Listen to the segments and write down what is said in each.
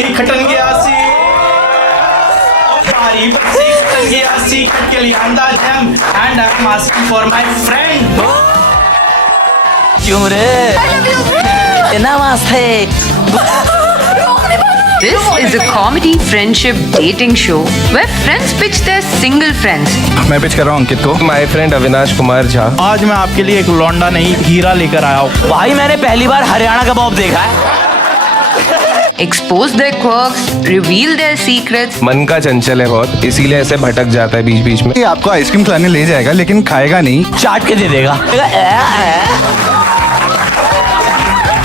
बच्ची खटन गया सी पारी बच्ची खटन गया सी खट के लिए अंदाज है and I am asking for my friend. क्यों रे नमस्ते। This is a comedy friendship dating show where friends pitch their single friends. मैं पिच कर रहा हूँ अंकित को। My friend Avinash Kumar Jha. आज मैं आपके लिए एक लौंडा नहीं हीरा लेकर आया हूँ। भाई मैंने पहली बार हरियाणा का बॉब देखा है। Expose their quirks, reveal their secrets. मन का चंचल है बहुत, इसीलिए ऐसे भटक जाता है बीच बीच में। ये आपको आइसक्रीम खिलाने ले जाएगा लेकिन खाएगा नहीं। चाट के दे देगा।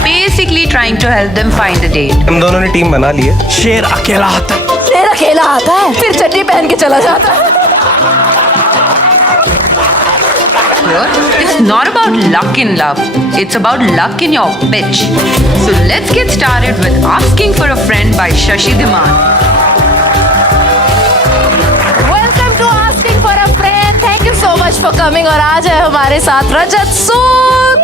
Basically trying to help them find a date. हम दोनों ने टीम बना ली है। शेर अकेला आता है। शेर अकेला आता है फिर चड्डी पहन के चला जाता है। It's not about luck in love. It's about luck in your pitch. So let's get started with Asking for a Friend by Shashi Dhiman. Welcome to asking for a friend. Thank you so much for coming. और आज है हमारे साथ रजत सूद,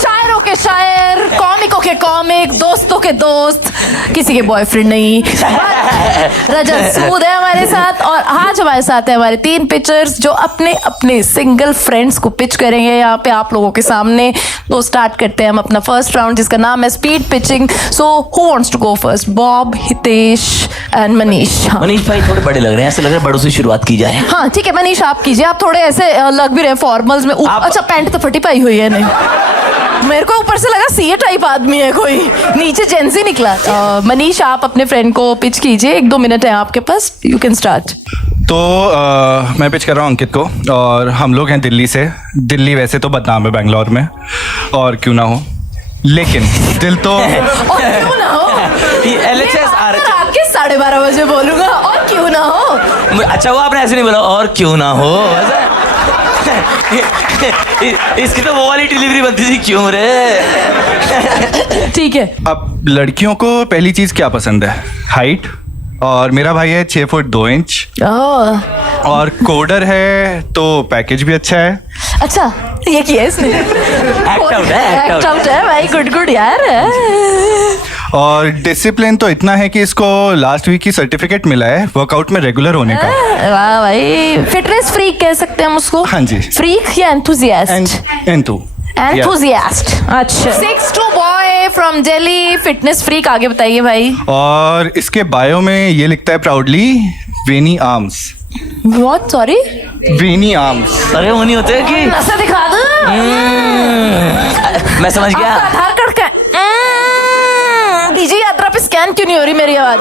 शायरों के शायर, कॉमिकों के comic, दोस्तों के दोस्त, किसी के बॉयफ्रेंड नहीं। रजत सूद है हमारे साथ। और आज हमारे साथ है हमारे 3 पिचर्स जो अपने अपने सिंगल फ्रेंड्स को पिच करेंगे यहाँ पे आप लोगों के सामने। तो स्टार्ट करते हैं हम अपना फर्स्ट राउंड जिसका नाम है speed pitching. So who wants to go first? Bob, Hitesh and Manish. Manish भाई थोड़े बड़े लग रहे हैं, ऐसे लग रहा है बड़ों से शुरुआत की जाए। हाँ ठीक है मनीष आप कीजिए। आप थोड़े ऐसे लग भी रहे फॉर्मल्स में। अच्छा पैंट तो फटी पाई हुई है। नहीं मेरे को ऊपर से लगा सीए टाइप आदमी है कोई, नीचे जेंसी निकला। मनीष आप अपने फ्रेंड को पिच कीजिए। 1-2 मिनट है आपके पास, यू कैन स्टार्ट। तो मैं पिच कर रहा हूँ अंकित को और हम लोग हैं दिल्ली से। दिल्ली वैसे तो बदनाम है बेंगलोर में और क्यों ना हो, लेकिन दिल तो और क्यों ना हो LHS आ रहा रात के 12:30 बजे बोलूंगा और क्यों ना हो। है। अच्छा वो आपने ऐसे नहीं बोला और क्यों ना हो। इसकी तो वो वाली डिलीवरी बनती थी क्यों रे। ठीक है। अब लड़कियों को पहली चीज क्या पसंद है? हाइट। और मेरा भाई है 6 फुट 2 इंच और कोडर है तो पैकेज भी अच्छा है। अच्छा ये किया इसने। एक्ट आउट है भाई। गुड यार। और डिसिप्लिन तो इतना है कि इसको लास्ट वीक की सर्टिफिकेट मिला है वर्कआउट में रेगुलर होने का। वाह भाई। फिटनेस फ्रीक कह सकते हैं हम उसको। हाँ जी। फ्रीक या एंथुसियास्ट? एंथुसियास्ट। अच्छा। 6'2" boy from Delhi, fitness freak. आगे बताइए भाई। और इसके बायो में ये लिखता है proudly veiny arms. What? Sorry? Veiny arms. अरे वो नहीं होते कि नसा दिखा दो। मैं समझ गया। आपका आधार कार्ड का दीजिए। यात्रा पे स्कैन क्यों नहीं हो रही मेरी आवाज?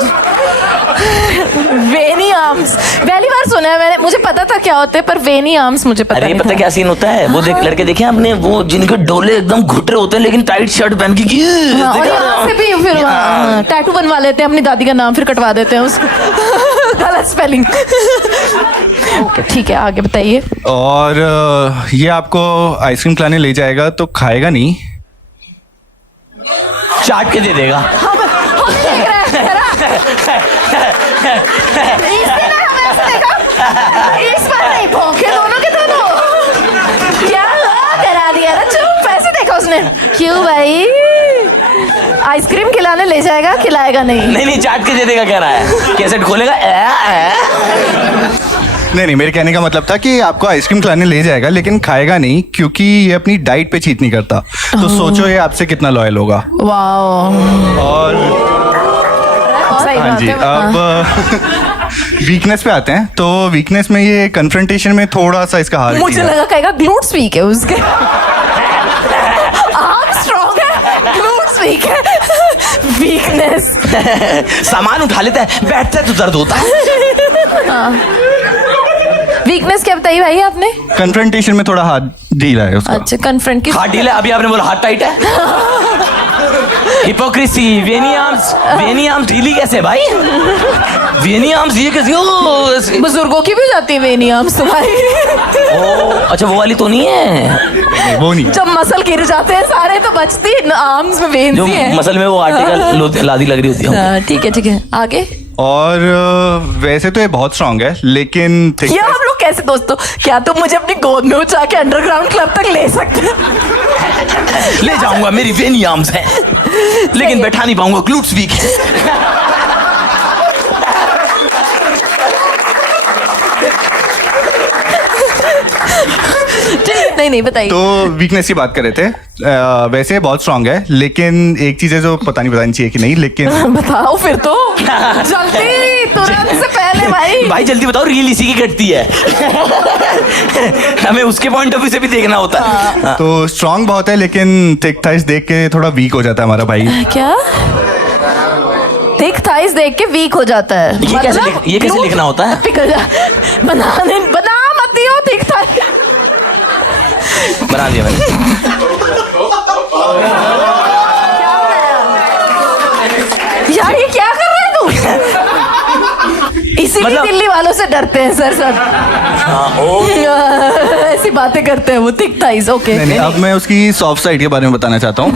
वेनी आर्म्स पहली बार सुना है मैंने। मुझे पता था क्या होते हैं पर वेनी आर्म्स मुझे पता अरे नहीं पता था। क्या सीन होता है? वो देख लड़के देखे आपने, वो जिनके डोले एकदम घुटरे होते हैं लेकिन टाइट शर्ट पहन के हाँ, और यहाँ से भी फिर टैटू बनवा लेते हैं अपनी दादी का नाम फिर कटवा देते हैं उसको। गलत स्पेलिंग। ओके ठीक है आगे बताइए। और ये आपको आइसक्रीम खिलाने ले जाएगा तो खाएगा नहीं, चाट के दे देगा। इस बार नहीं भौंके दोनों के दोनों। क्या करा दिया ना। चुप। पैसे देखा उसने। क्यों भाई? आइसक्रीम खिलाने ले जाएगा, खिलाएगा नहीं। नहीं चाट के दे देगा कह रहा है। कैसेट खोलेगा। नहीं मेरे कहने का मतलब था कि आपको आइसक्रीम खिलाने ले जाएगा लेकिन खाएगा नहीं क्योंकि ये अपनी डाइट पे चीट नहीं करता। तो सोचो ये आपसे कितना लॉयल होगा। वाह। और सही हाँ बात जी। है। अब वीकनेस पे आते हैं। तो वीकनेस में ये कन्फ्रंटेशन में थोड़ा सा इसका हाल मुझे लगा कहेगा ग्लूट्स वीक है उसके। आर्म स्ट्रांग है, ग्लूट्स वीक है। वीकनेस सामान उठा लेता है, बैठता है तो दर्द होता है। वीकनेस क्या बताई भाई आपने? कन्फ्रंटेशन में थोड़ा हाथ ढीला है उसका। अच्छा कन्फ्रंट की हाथ ढीला। अभी आपने बोला हाथ टाइट है। हिपोक्रेसी। वेनी आर्म्स ढीली कैसे भाई? वेनी आर्म्स ये कैसे? बुजुर्गों की भी हो जाती है वेनी आर्म्स तुम्हारी। अच्छा वो वाली तो नहीं है। वो नहीं। जब मसल गिर जाते हैं सारे तो बचती आर्म्स में वेन्स जो ही है। मसल में वो आर्टिकल लादी लग रही होती है। ठीक है आगे। और वैसे तो ये बहुत स्ट्रांग है लेकिन ये हम लोग कैसे दोस्तों? क्या तुम मुझे अपनी गोद में उठा के अंडरग्राउंड क्लब तक ले सकते हो? ले जाऊंगा, मेरी वेनी आर्म्स है। लेकिन बैठा नहीं पाऊंगा, ग्लूट्स वीक है। नहीं बताइए। तो वीकनेस की बात कर रहे थे। वैसे बहुत स्ट्रांग है, लेकिन एक चीज है जो पता नहीं बतानी चाहिए कि नहीं, लेकिन बताओ फिर तो जल्दी, तुरंत से पहले भाई। भाई जल्दी बताओ, रील इसी की कटती है। हमें उसके पॉइंट ऑफ व्यू से भी देखना होता है। तो स्ट्रांग बहुत है, लेकिन थिक थाइस देख के थोड़ा वीक हो जाता है हमारा भाई। क्या थिक थाइस देख के वीक हो जाता है? ये कैसे लिखना होता है? बना मत दियो थिक थाइस। बना दिया मैंने। यार ये क्या कर रहे हैं तुम? इसीलिए मतलब- दिल्ली वालों से डरते हैं सर सब। ऐसी बातें करते हैं वो, थिक थाइस। ओके नहीं, अब मैं उसकी सॉफ्ट साइड के बारे में बताना चाहता हूँ।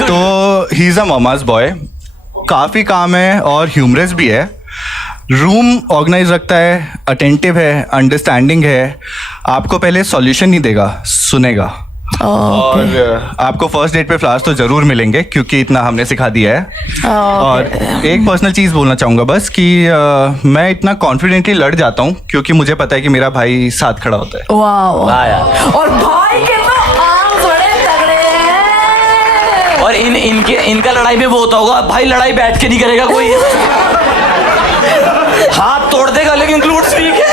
तो ही इज अ मामाज बॉय, काफी काम है और ह्यूमरस भी है, रूम ऑर्गेनाइज रखता है, अटेंटिव है, अंडरस्टैंडिंग है, आपको पहले सॉल्यूशन नहीं देगा, सुनेगा। और आपको फर्स्ट डेट पे फ्लावर्स तो जरूर मिलेंगे, क्योंकि इतना हमने सिखा दिया है। और एक पर्सनल चीज बोलना चाहूंगा बस कि मैं इतना कॉन्फिडेंटली लड़ जाता हूँ क्योंकि मुझे पता है कि मेरा भाई साथ खड़ा होता है। वाह वाह यार। और भाई के तो आर्म्स बड़े तगड़े हैं। और इनका लड़ाई में वो होता होगा, भाई लड़ाई बैठ के नहीं करेगा कोई, हाथ तोड़ देगा, लेकिन ग्लूट्स वीक है।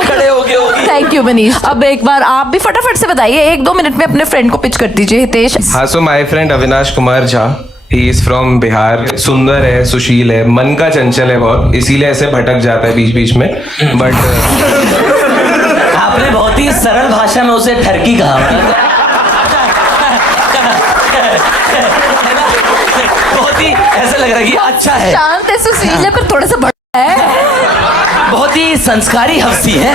खड़े हो गए होगी। Thank you Manish. अब एक बार आप भी फटाफट से बताइए, 1-2 मिनट में अपने फ्रेंड को पिच कर दीजिए। हितेश। हाँ, so my friend Avinash Kumar Jha, he is from Bihar. सुंदर है, सुशील है, मन का चंचल है बहुत, इसीलिए ऐसे भटक जाता है बीच बीच में। बट आपने बहुत ही सरल भाषा में उसे ठरकी कहा। बहुत ही ऐसा लग रहा है कि अच्छा है, शांत है, सुशील है, पर थोड़ा सा बड़ा है। बहुत ही संस्कारी हफ्सी है।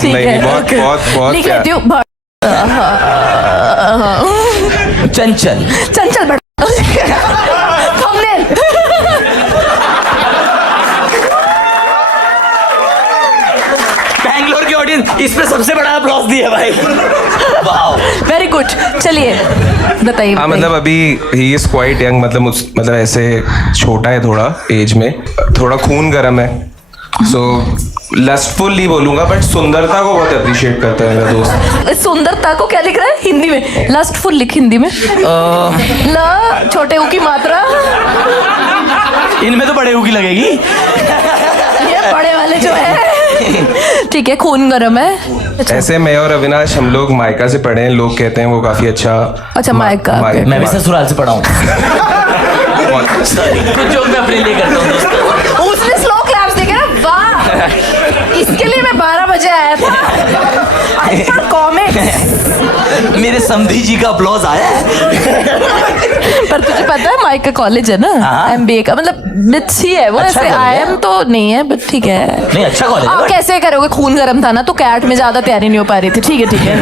ठीक नहीं, है, बहुत okay. बहुत बहुत लिख प्यार। लेती हूँ। चंचल चंचल बड़ा। Thumbnail। बैंगलोर की ऑडियंस इस पे सबसे बड़ा अप्लॉज दिया भाई। Wow, very good. चलिए बताइए। हाँ, मतलब अभी ही इज क्वाइट यंग, मतलब ऐसे छोटा है थोड़ा एज में, थोड़ा खून गर्म है। सो लस्टफुल नहीं बोलूंगा, बट सुंदरता को बहुत अप्रिशिएट करता है मेरा दोस्त। सुंदरता को क्या लिख रहा है हिंदी में? लस्टफुल लिख हिंदी में। ल छोटे ऊ की मात्रा, इनमें तो बड़े की लगेगी। ये बड़े वाले जो है। ठीक है, खून गरम है। ऐसे मैं और अविनाश हम लोग मायका से पढ़े हैं, लोग कहते हैं वो काफी अच्छा मायका, okay. मैं भी ससुराल से पढ़ा हूँ। कुछ जोक मैं अपने लिए करता हूँ दोस्तों। उसने स्लो क्लैप्स देखे ना, वाह, इसके लिए मैं 12 बजे आया था। कॉमिक्स। मेरे समधी जी का अप्लॉज आया है। पर तुझे पता है माइका कॉलेज है ना, हाँ। MBA का, मतलब मिथ्स ही है वो, अच्छा ऐसे कॉलेज है। IM तो नहीं है, बट ठीक है। नहीं, अच्छा कॉलेज है आप but- कैसे करोगे, खून गर्म था ना, तो कैट में ज्यादा तैयारी नहीं हो पा रही थी। ठीक है,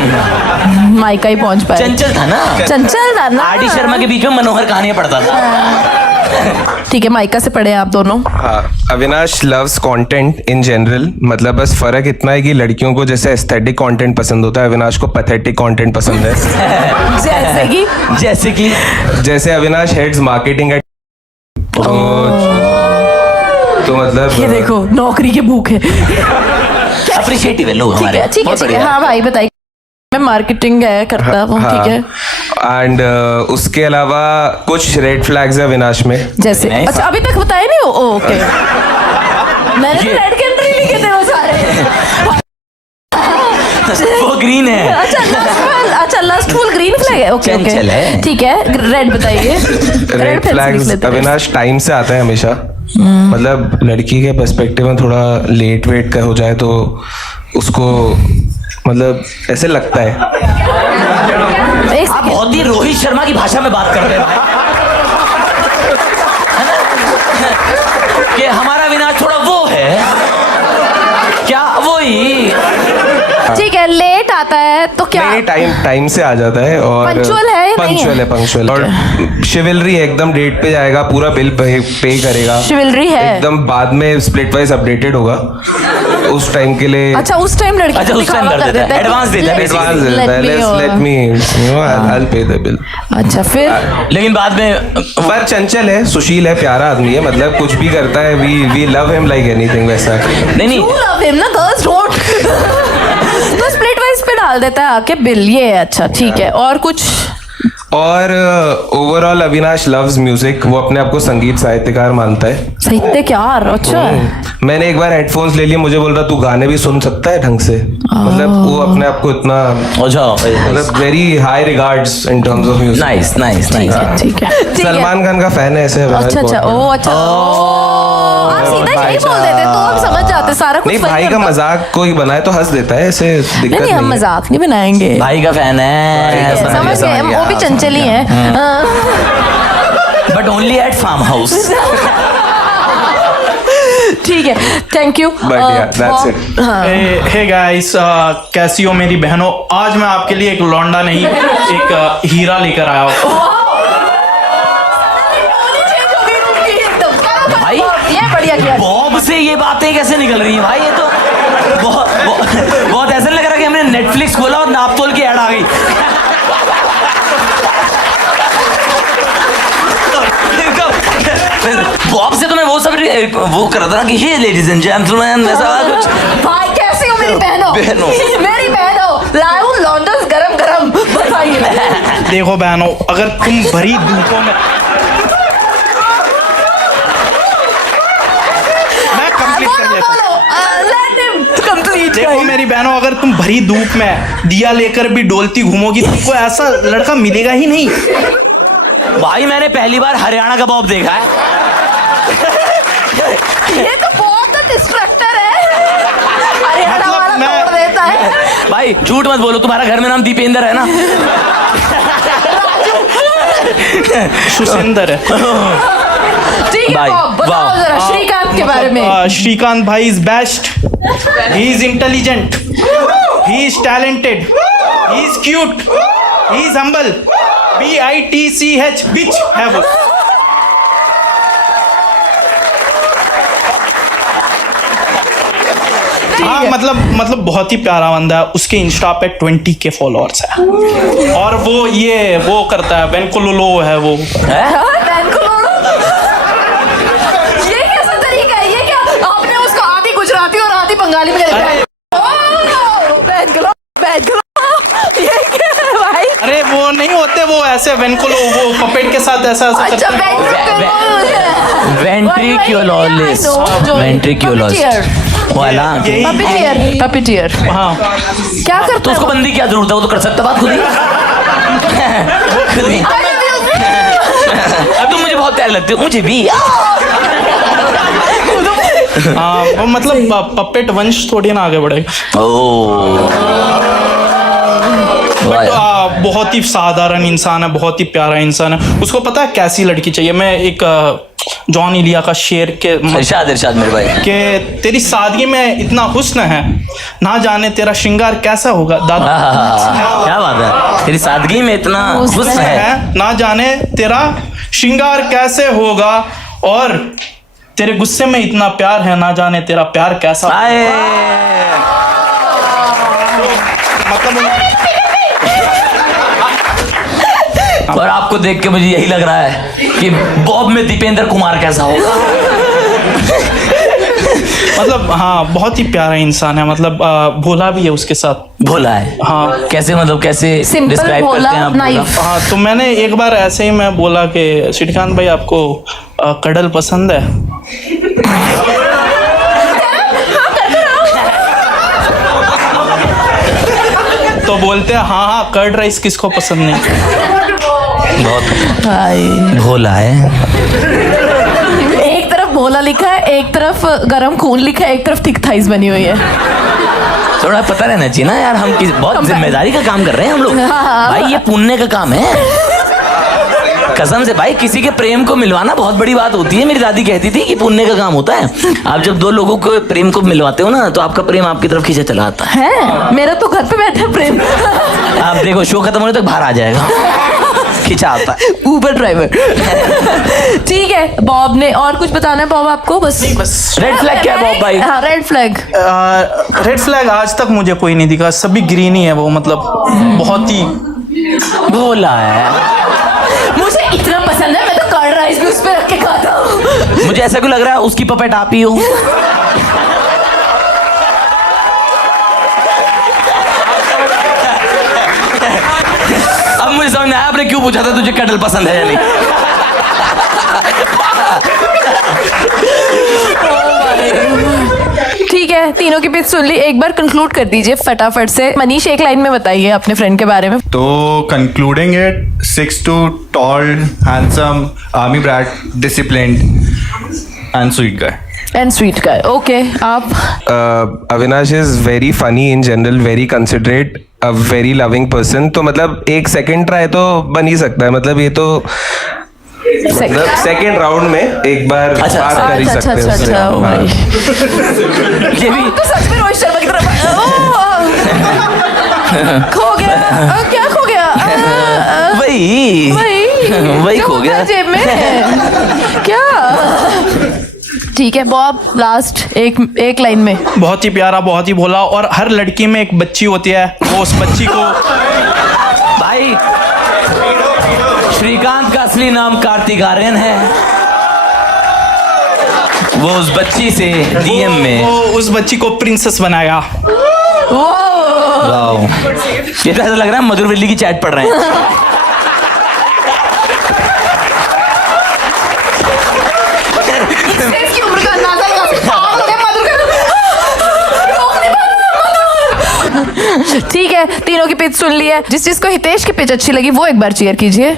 माइका ही पहुंच पाए। चंचल था ना, चंचल था ना। आर.डी. शर्मा के बीच में मनोहर कहानियां पढ़ता था। ठीक है, माइका से पढ़े आप दोनों। हाँ, Avinash loves content in general, मतलब बस फर्क इतना है कि लड़कियों को जैसे एस्थेटिक कंटेंट पसंद होता है, अविनाश को पैथेटिक कंटेंट पसंद है। जैसे अविनाश हेड्स मार्केटिंग एट, तो मतलब ये देखो, नौकरी के भूख है। अप्रिशिएटिव है लोग ठीक हमारे। है, ठीक है, बहुत ठीक है। बढ़िया। हाँ भाई बताइए। मैं मार्केटिंग है करता हूँ। ठीक है। एंड उसके अलावा कुछ रेड फ्लैग्स है अविनाश में। जैसे नहीं, अच्छा, अभी तक बताए नहीं हो? ओके, मैंने तो रेड के अंदर ही लिखे थे वो सारे। वो ग्रीन है। अच्छा, लस्टफुल ग्रीन फ्लैग है। ओके चंचल ओके, है। ठीक है। रेड बताइए। रेड फ्लैग्स अविनाश टाइम से आता है हमेशा, मतलब लड़की के पर्सपेक्टिव में थोड़ा लेट वेट का हो जाए तो उसको मतलब ऐसे लगता है। आप बहुत ही रोहित शर्मा की भाषा में बात करते हैं भाई। है ना? कि हमारा विनाश थोड़ा वो है क्या, वो ही। ठीक है, लेट आता है तो क्या? नहीं, टाइम से आ जाता है और Punctual है या नहीं है? पंक्चुअल और शिवलरी है, एकदम डेट पे जाएगा, पूरा बिल पे करेगा। शिवलरी है। एकदम बाद में स्प्लिट वाइज अपडेटेड होगा। उस टाइम के लिए अच्छा उस टाइम लड़की अच्छा, उस time कर देता है, advance देता है, एडवांस देता है, let me I'll pay the bill। अच्छा फिर लेकिन बाद में पर चंचल है, सुशील है, प्यारा आदमी है, मतलब कुछ भी करता है, we love him like anything वैसा। नहीं You love him ना, girls don't। तो स्प्लिट वाइज पे डाल देता है आके बिल, ये है। अच्छा ठीक है, और कुछ? और ओवरऑल अविनाश लव्स म्यूजिक, वो अपने आप को संगीत साहित्यकार मानता है। साहित्यकार, अच्छा। मैंने एक बार हेडफोन्स ले लिए, मुझे बोल रहा तू गाने भी सुन सकता है ढंग से, मतलब वो अपने आप को इतना अच्छा, मतलब very high regards in terms of music. Nice nice nice. ठीक है ठीक है। सलमान खान का फैन है ऐसे। अच्छा अच्छा, ओ अच्छा, आप सीधा यही बोल देते तो हम समझ जाते सारा कुछ। नहीं, वही भाई का होता। मजाक कोई बनाए तो हंस देता है, ऐसे दिक्कत नहीं हम नहीं है। मजाक नहीं बनाएंगे, भाई का फैन है, समझ गए हम, वो भी चंचल ही है। But only at farm house. ठीक है, thank you. But yeah, that's it. Hey guys, कैसी हो मेरी बहनों? आज मैं आपके लिए एक लौंडा नहीं, एक हीरा लेकर आया हूँ। भाई ये बढ़िया किया। बॉब से ये बातें कैसे निकल रही है भाई? ये तो बहुत ऐसा लग रहा है कि हमने नेटफ्लिक्स खोला और नापतोल की ऐड आ गई। बॉब से तो मैं वो सब वो कर रहा था कि हे लेडीज एंड जेंटलमैन, वैसा कुछ। भाई कैसी हो मेरी बहनों? मेरी बहनों लाया हूँ लॉन्डन गरम गरम, बताइए। देखो बहनों, अगर तुम भरी धूपों में, मैं कंप्लीट कर लेता हूँ। देखो मेरी बहनों, अगर तुम भरी धूप में दिया लेकर भी डोलती घूमोगी, तुमको ऐसा लड़का मिलेगा ही नहीं। भाई मैंने पहली बार हरियाणा का बॉब देखा है। ये तो बहुत डिस्ट्रक्टर है। हरियाणा मतलब वाला मैं- तोड़ देता है। भाई झूठ मत बोलो, तुम्हारा घर में नाम दीपेंद्र है ना? सुसेंदर है। ठीक है भाई, बॉब, बताओ वाह। जरा श्रीकांत के बारे में। श्रीकांत भाई is best, he is intelligent, he is talented, he is cute, he is humble, BITCH बिच है वो। हाँ मतलब बहुत ही प्यारा बंदा है। उसके इंस्टा पे 20K फॉलोअर्स है, और वो करता है वेनकोलोलो है वो। ये कैसा तरीका है? ये क्या आपने उसको आधी गुजराती और आधी बंगाली में ले लिया? ये क्या है भाई? अरे वो नहीं होते, वो ऐसे वेनकोलो, वो पपेट के साथ ऐसा ऐसा अच्छा करते हैं। वेंट्रिक्यूलोलिस, वेंट्रिक्यूलोलिस वाला। पपिटियर। हाँ क्या करता तो उसको बंदी क्या जरूरत है? वो तो कर सकता बात खुद ही। खुद ही। अब तुम मुझे बहुत प्यार लगते हो, मुझे भी। हाँ, वो मतलब पपेट वंश थोड़ी ना आगे बढ़ेगा। बट बहुत ही साधारण इंसान है, बहुत ही प्यारा इंसान है। उसको पता है कैसी लड़की चाहिए? मैं एक जॉन इलिया का शेर के इरशाद मेरे भाई कि तेरी सादगी में इतना हुस्न है, ना जाने तेरा श्रृंगार कैसा होगा दादा। क्या बात है, तेरी सादगी में इतना हुस्न है, ना जाने तेरा श्रृंगार कैसे होगा, और तेरे गुस्से में इतना प्यार है, ना जाने तेरा प्यार कैसा मतलब। और आपको देख के मुझे यही लग रहा है कि बॉब में दीपेंद्र कुमार कैसा होगा। मतलब हाँ, बहुत ही प्यारा इंसान है, मतलब भोला भी है उसके साथ। भोला है? हाँ। कैसे, मतलब कैसे डिस्क्राइब करते हैं आप भोला? हाँ, तो मैंने एक बार ऐसे ही मैं बोला कि श्रीकांत भाई आपको कड़ल पसंद है? तो बोलते हैं हाँ हाँ, कर्ड राइस किसको पसंद नहीं। बहुत भोला है। एक तरफ भोला लिखा है, एक तरफ गरम खून लिखा है, एक तरफ थिक थाइस बनी हुई है। थोड़ा पता रहना चाहिए ना यार, हम बहुत जिम्मेदारी का काम कर रहे हैं हम लोग। भाई ये पुण्य का काम है, कसम से भाई। किसी के प्रेम को मिलवाना बहुत बड़ी बात होती है। मेरी दादी कहती थी कि पुण्य का काम होता है। आप जब दो लोगों को प्रेम को मिलवाते हो ना, तो आपका प्रेम आपकी तरफ खींचा चला आता है। मेरा तो घर पे बैठा प्रेम। आप देखो, शो खत्म होने तक बाहर आ जाएगा। खिंचा आता है। Uber driver. ठीक है, बॉब ने और कुछ बताना है बॉब आपको? बस बस रेड फ्लैग क्या है बॉब भाई? हाँ, रेड फ्लैग। रेड फ्लैग आज तक मुझे कोई नहीं दिखा, सभी ग्रीन ही है वो, मतलब बहुत ही भोला है। मुझे इतना पसंद है, मैं तो कर्ड राइस भी उस पे रख के खाता हूँ। मुझे ऐसा क्यों लग रहा है उसकी पपेट आप ही हो? अब मुझे समझ में आया आपने क्यों पूछा था तुझे कटल पसंद है या नहीं। ठीक है, तीनों की पिच सुन ली, एक बार कंक्लूड कर दीजिए फटाफट से। मनीष, एक लाइन में बताइए अपने फ्रेंड के बारे में। तो concluding it, 6'2", tall, handsome, army brat, disciplined, and sweet guy. And sweet का। ओके, आप? Avinash is very funny in general, very considerate, a very loving person. तो मतलब एक सेकंड ट्राई तो बन ही सकता है, मतलब ये तो मतलब सेकंड राउंड में एक बार अच्छा, बात कर ही अच्छा, सकते हैं अच्छा, उससे। अच्छा, ओ हाँ। भाई। ये भी तो सच में रोहित शर्मा की तरफ खो गया। क्या खो गया? वही वही खो गया जेब में। क्या? ठीक है बॉब, लास्ट एक लाइन में। बहुत ही प्यारा, बहुत ही भोला, और हर लड़की में एक बच्ची होती है, वो उस बच्ची को भाई श्रीकांत का असली नाम कार्तिक आर्यन है। वो उस बच्ची से डीएम में वो उस बच्ची को प्रिंसेस बनाया। वाओ, ये तो ऐसा लग रहा है मधुर विल्ली की चैट पढ़ रहे हैं। इसकी उम्र का अंदाजा लगा सकते हैं। पागल हो गए, मधुर का। ठीक है, तीनों की पिच सुन ली है। जिस जिसको हितेश की पिच अच्छी लगी वो एक बार चीयर कीजिए।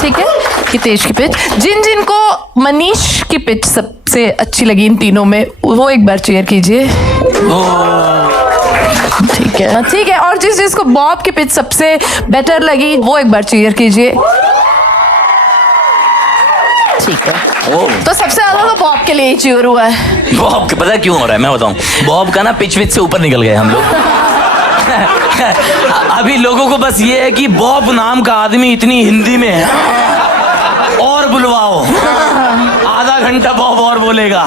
ठीक है, हितेश की पिच। जिन जिनको मनीष की पिच सबसे अच्छी लगी इन तीनों में, वो एक बार चीयर कीजिए। ठीक है, ठीक है, और जिस जिसको बॉब की पिच सबसे बेटर लगी वो एक बार चीयर कीजिए। ठीक है, तो सबसे ज्यादा तो बॉब के लिए ही चीयर हुआ है। बॉब के पता क्यों हो रहा है मैं बताऊं। बॉब का ना पिच विच से ऊपर निकल गए हम लोग। अभी लोगों को बस ये है कि बॉब नाम का आदमी इतनी हिंदी में है, और बुलवाओ, आधा घंटा बॉब और बोलेगा।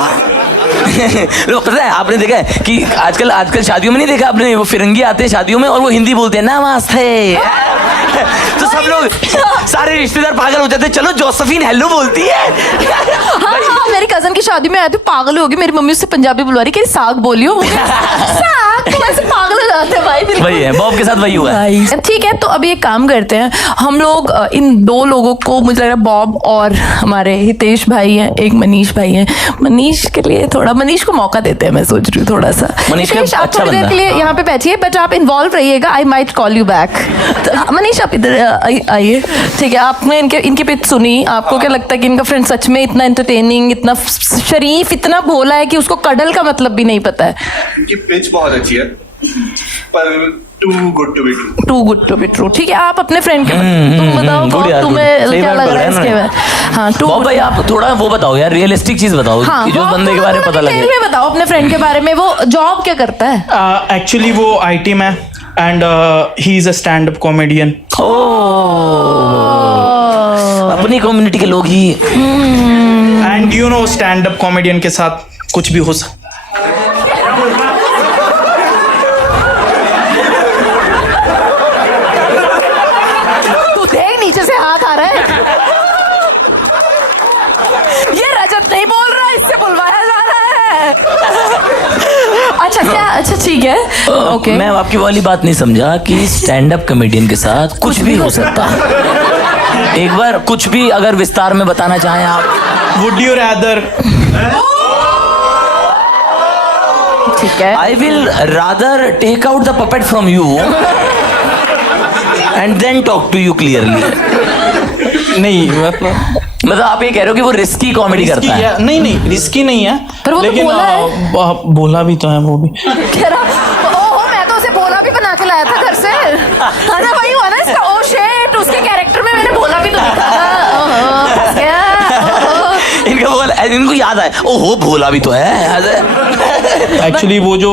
लोग पता है आपने देखा है कि आजकल शादियों में नहीं देखा आपने, वो फिरंगी आते हैं शादियों में और वो हिंदी बोलते हैं नमस्ते। तो सब लोग सारे रिश्तेदार पागल हो जाते हैं, चलो जोसेफिन हेलो बोलती है। हाँ, मेरी कजन की शादी में आए थे, पागल हो गई। मेरी मम्मी उससे पंजाबी बुलवा रही, कह साग बोलियो। साग, तो ऐसे पागल हो जाते हैं भाई, बिल्कुल। वही है, बॉब के साथ वही हुआ है। ठीक है, तो अभी एक काम करते हैं हम लोग। इन दो लोगों को मुझे लग रहा है बॉब और हमारे हितेश भाई हैं, एक मनीष भाई हैं। मनीष के लिए थोड़ा, मनीष को मौका देते हैं, मैं सोच रही हूँ थोड़ा सा। मनीष हितेश, आप अच्छा थोड़ी देर बंदा। के लिए यहाँ पे बैठिए, बट आप इन्वॉल्व रहिएगा। I might call you back. Manish आप इधर आइए। ठीक है, आपने इनकी पिच सुनी, आपको क्या लगता है कि इनका फ्रेंड सच में इतना एंटरटेनिंग, इतना शरीफ, इतना भोला है कि उसको कडल का मतलब भी नहीं पता है? इनकी पिच बहुत अच्छी है, पर too good to be true. Too good to be true. ठीक है, आप अपने फ्रेंड के तुम बताओ good यार, तुम्हें good। सही क्या बात लग बोल रहा है रहे इसके हैं बारे? हाँ, टू बॉब भाई आप थोड़ा वो बताओ यार, रियलिस्टिक चीज बताओ कि जो बंदे के बारे में पता लगे। में बताओ अपने फ्रेंड के बारे में, वो जॉब क्या करता है? एक्चुअली वो IT में, and he is a stand up comedian. अपनी कम्युनिटी के लोग ही। And you know stand up comedian के साथ कुछ भी हो सकता। तू देख नीचे से हाथ आ रहा है। ये रजत नहीं बोल रहा, इससे बुलवाया जा रहा है। अच्छा क्या? अच्छा ठीक है, ओके। मैं आपकी वाली बात नहीं समझा कि स्टैंड अप कॉमेडियन के साथ कुछ भी हो सकता है। एक बार कुछ भी अगर विस्तार में बताना चाहें आप। Would you rather? ठीक है, I will rather take out the puppet from you and then talk to you clearly. नहीं, मतलब आप ये कह रहे हो कि वो रिस्की कॉमेडी करता है? नहीं, रिस्की नहीं है, पर वो तो लेकिन बोला है। बोला भी तो है वो भी। कह रहा, ओहो मैं तो उसे बोला भी बना के लाया था घर से। है ना, वही हुआ ना इसका। ओ शिट, उसके कैरेक्टर में मैंने बोला भी तो लिखा था। ओहो, फंस गया। ओहो। इनका बोला, इनको याद आया, ओहो भोला भी तो है। एक्चुअली वो जो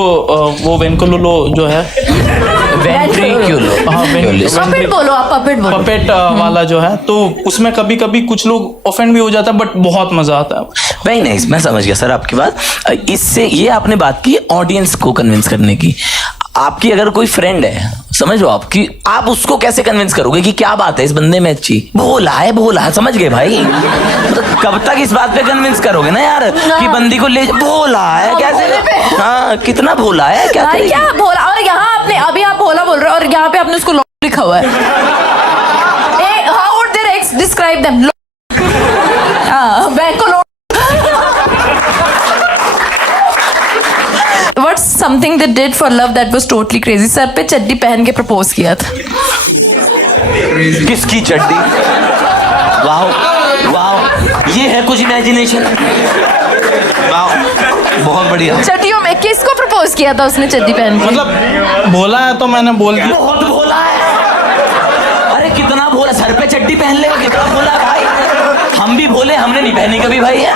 वो वेंकोलोलो जो है, वेंट्रिक्यूलर हाँ, पपेट बोलो, आप पपेट बोलो। पपेट वाला जो है, तो उसमें कभी कभी कुछ लोग ऑफेंड भी हो जाता है, बट बहुत मजा आता है। वेरी नाइस, मैं समझ गया सर आपकी बात। इससे ये आपने बात की ऑडियंस को कन्विंस करने की। आपकी अगर कोई फ्रेंड है, समझो आपकी, आप उसको कैसे कन्विंस करोगे कि क्या बात है इस बंदे में अच्छी? भोला है, समझ गए भाई? तो कब तक इस बात पे कन्विंस करोगे ना यार कि बंदी को ले, भोला है कैसे? हाँ, कितना भोला है, क्या भाई करेगी? क्या भोला? और यहाँ आपने अभी आप भोला बोल रहे हो और यहाँ पे आपने उसको लॉ लिखा हुआ है। How would their ex describe them? Bank को law. What's something they did for love that was totally crazy? Sir पे चड्डी पहन के प्रपोज किया था। किसकी चड्डी? वाह वाह, ये है कुछ इमेजिनेशन। वाह, बहुत बढ़िया। चड्डियों में किसको प्रपोज किया था उसने चड्डी पहन के? मतलब भोला है तो मैंने बोल दिया। बहुत भोला है। अरे कितना भोला, सर पे चड्डी पहन लेगा, कितना भोला है भाई। हम भी भोले, हमने नहीं पहनी कभी भाई।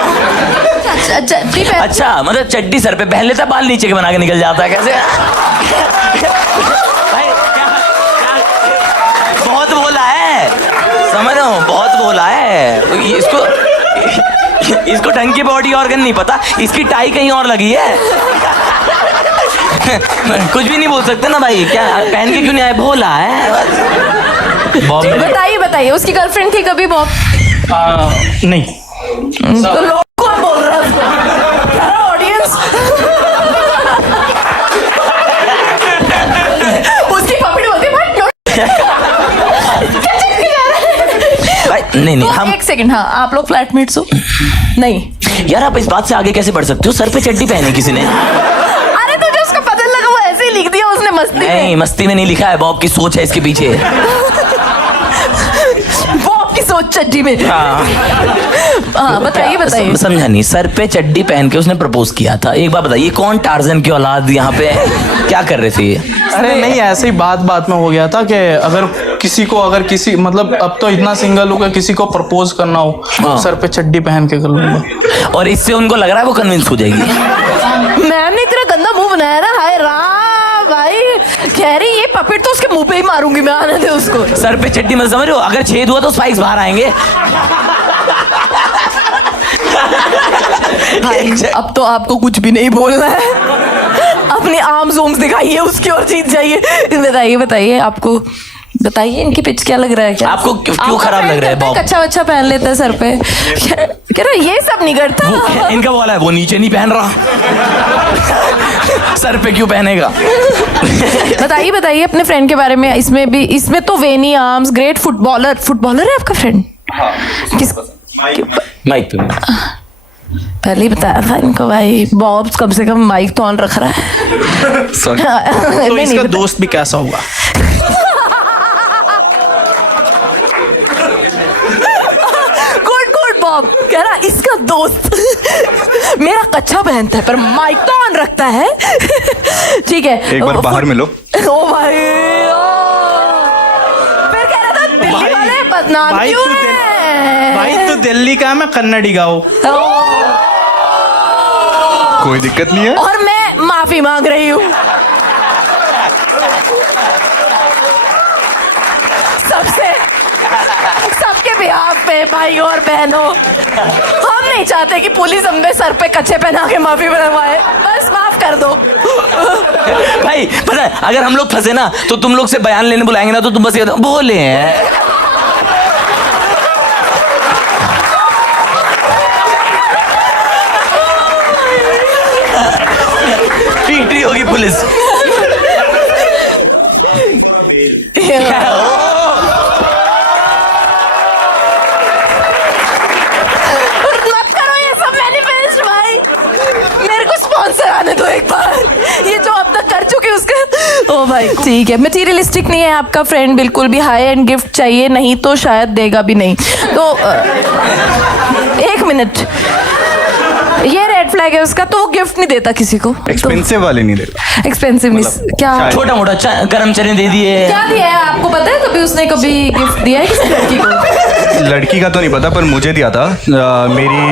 चड्डी पहन। अच्छा, मतलब चड्डी सर पे पहन लेता, बाल नीचे के बना के निकल जाता है, कैसे? भाई बहुत भोला है, समझ रहे हो, बहुत भोला है। इसको ढंग की बॉडी ऑर्गन नहीं पता, इसकी टाई कहीं और लगी है। कुछ भी नहीं बोल सकते ना भाई, क्या पहन के क्यों नहीं आए? भोला है। बताइए उसकी गर्लफ्रेंड थी कभी बॉब? नहीं। तो लोग कौन बोल रहा है? ऑडियंस। उसकी पपड़ी होती है भाई नहीं तो हम एक सेकंड, हाँ आप लोग फ्लैटमेट्स हो? नहीं यार, आप इस बात से आगे कैसे बढ़ सकते हो? सर पे चड्डी पहनी किसी ने? अरे तुझे उसका पता लगा, वो ऐसे ही लिख दिया उसने मस्ती में। नहीं, मस्ती में नहीं लिखा है, बॉब की सोच है इसके पीछे। बॉब की सोच चड्डी में। हाँ बताइए। समझा नहीं, सर पे चड्डी पहन के उसने प्रपोज किया था। एक बात बताइए, कौन टार्जन की औलाद यहाँ पे क्या कर रहे थे ये? अरे नहीं, ऐसे ही बात में हो गया था कि अगर किसी मतलब अब तो इतना सिंगल हो गया, किसी को प्रपोज करना हो, हाँ। सर पे चड्डी पहन के कर लूंगा। और इससे उनको लग रहा है वो कन्विंस हो जाएगी। मैम ने इतना गंदा मुंह बनाया ना, हाय राम भाई। कह रही ये पपेट तो उसके मुंह पे ही मारूंगी मैं, आने दे उसको। सर पे चड्डी मत समझ रहे हो, अगर छेद हुआ तो स्पाइक्स बाहर आएंगे। भाई अब तो आपको कुछ भी नहीं बोलना है, अपनी आर्म्स ओम्स दिखाइए उसकी और जीत जाइए। बताइए आपको, बताइए इनकी पिच क्या लग रहा है? क्या आपको क्यों खराब लग रहा है बॉब? कच्चा वच्चा पहन लेता है सर पे, कह रहा ये सब नहीं करता। इनका बोला है वो नीचे नहीं पहन रहा, सर पे क्यों पहनेगा? बताइए अपने फ्रेंड के बारे में। इसमें तो वेनी आर्म्स, ग्रेट फुटबॉलर है आपका फ्रेंड? किस माइक पे पहले ही बताया था इनको भाई, बॉब कम से कम माइक तो ऑन रख रहा है। सॉरी। तो इसका दोस्त भी कैसा होगा? गुड बॉब कह रहा इसका दोस्त मेरा कच्चा पहनता है पर माइक तो ऑन रखता है। ठीक है, एक बार बाहर मिलो। ओ भाई, फिर कह रहा था दिल्ली वाले बदनाम क्यों हैं? भाई तू दिल्ली का, मैं कन्नड़ी का हूँ। कोई दिक्कत नहीं है। और मैं माफी मांग रही हूँ सबके बिहाफ पे भाई और बहनों। हम नहीं चाहते कि पुलिस हमें सर पे कच्चे पहना के माफी मंगवाए, बस माफ कर दो। भाई पता है, अगर हम लोग फंसे ना तो तुम लोग से बयान लेने बुलाएंगे ना, तो तुम बस ये बोले हैं। पीटी होगी पुलिस। मत करो ये सब मैनिफेस्ट भाई, मेरे को स्पॉन्सर आने दो एक बार, ये जो अब तक कर चुके उसका। ओ भाई ठीक है, मटीरियलिस्टिक नहीं है आपका फ्रेंड बिल्कुल भी, हाई एंड गिफ्ट चाहिए नहीं तो शायद देगा भी नहीं। तो एक मिनट, ये रेड फ्लैग है उसका, तो वो गिफ्ट नहीं देता किसी को। एक्सपेंसिव वाले नहीं देता। एक्सपेंसिव क्या? छोटा मोटा गरम चने दे दिए। क्या दिया है आपको पता है? कभी उसने कभी गिफ्ट दिया है किसी लड़की को? लड़की का तो नहीं पता, पर मुझे दिया था। मेरी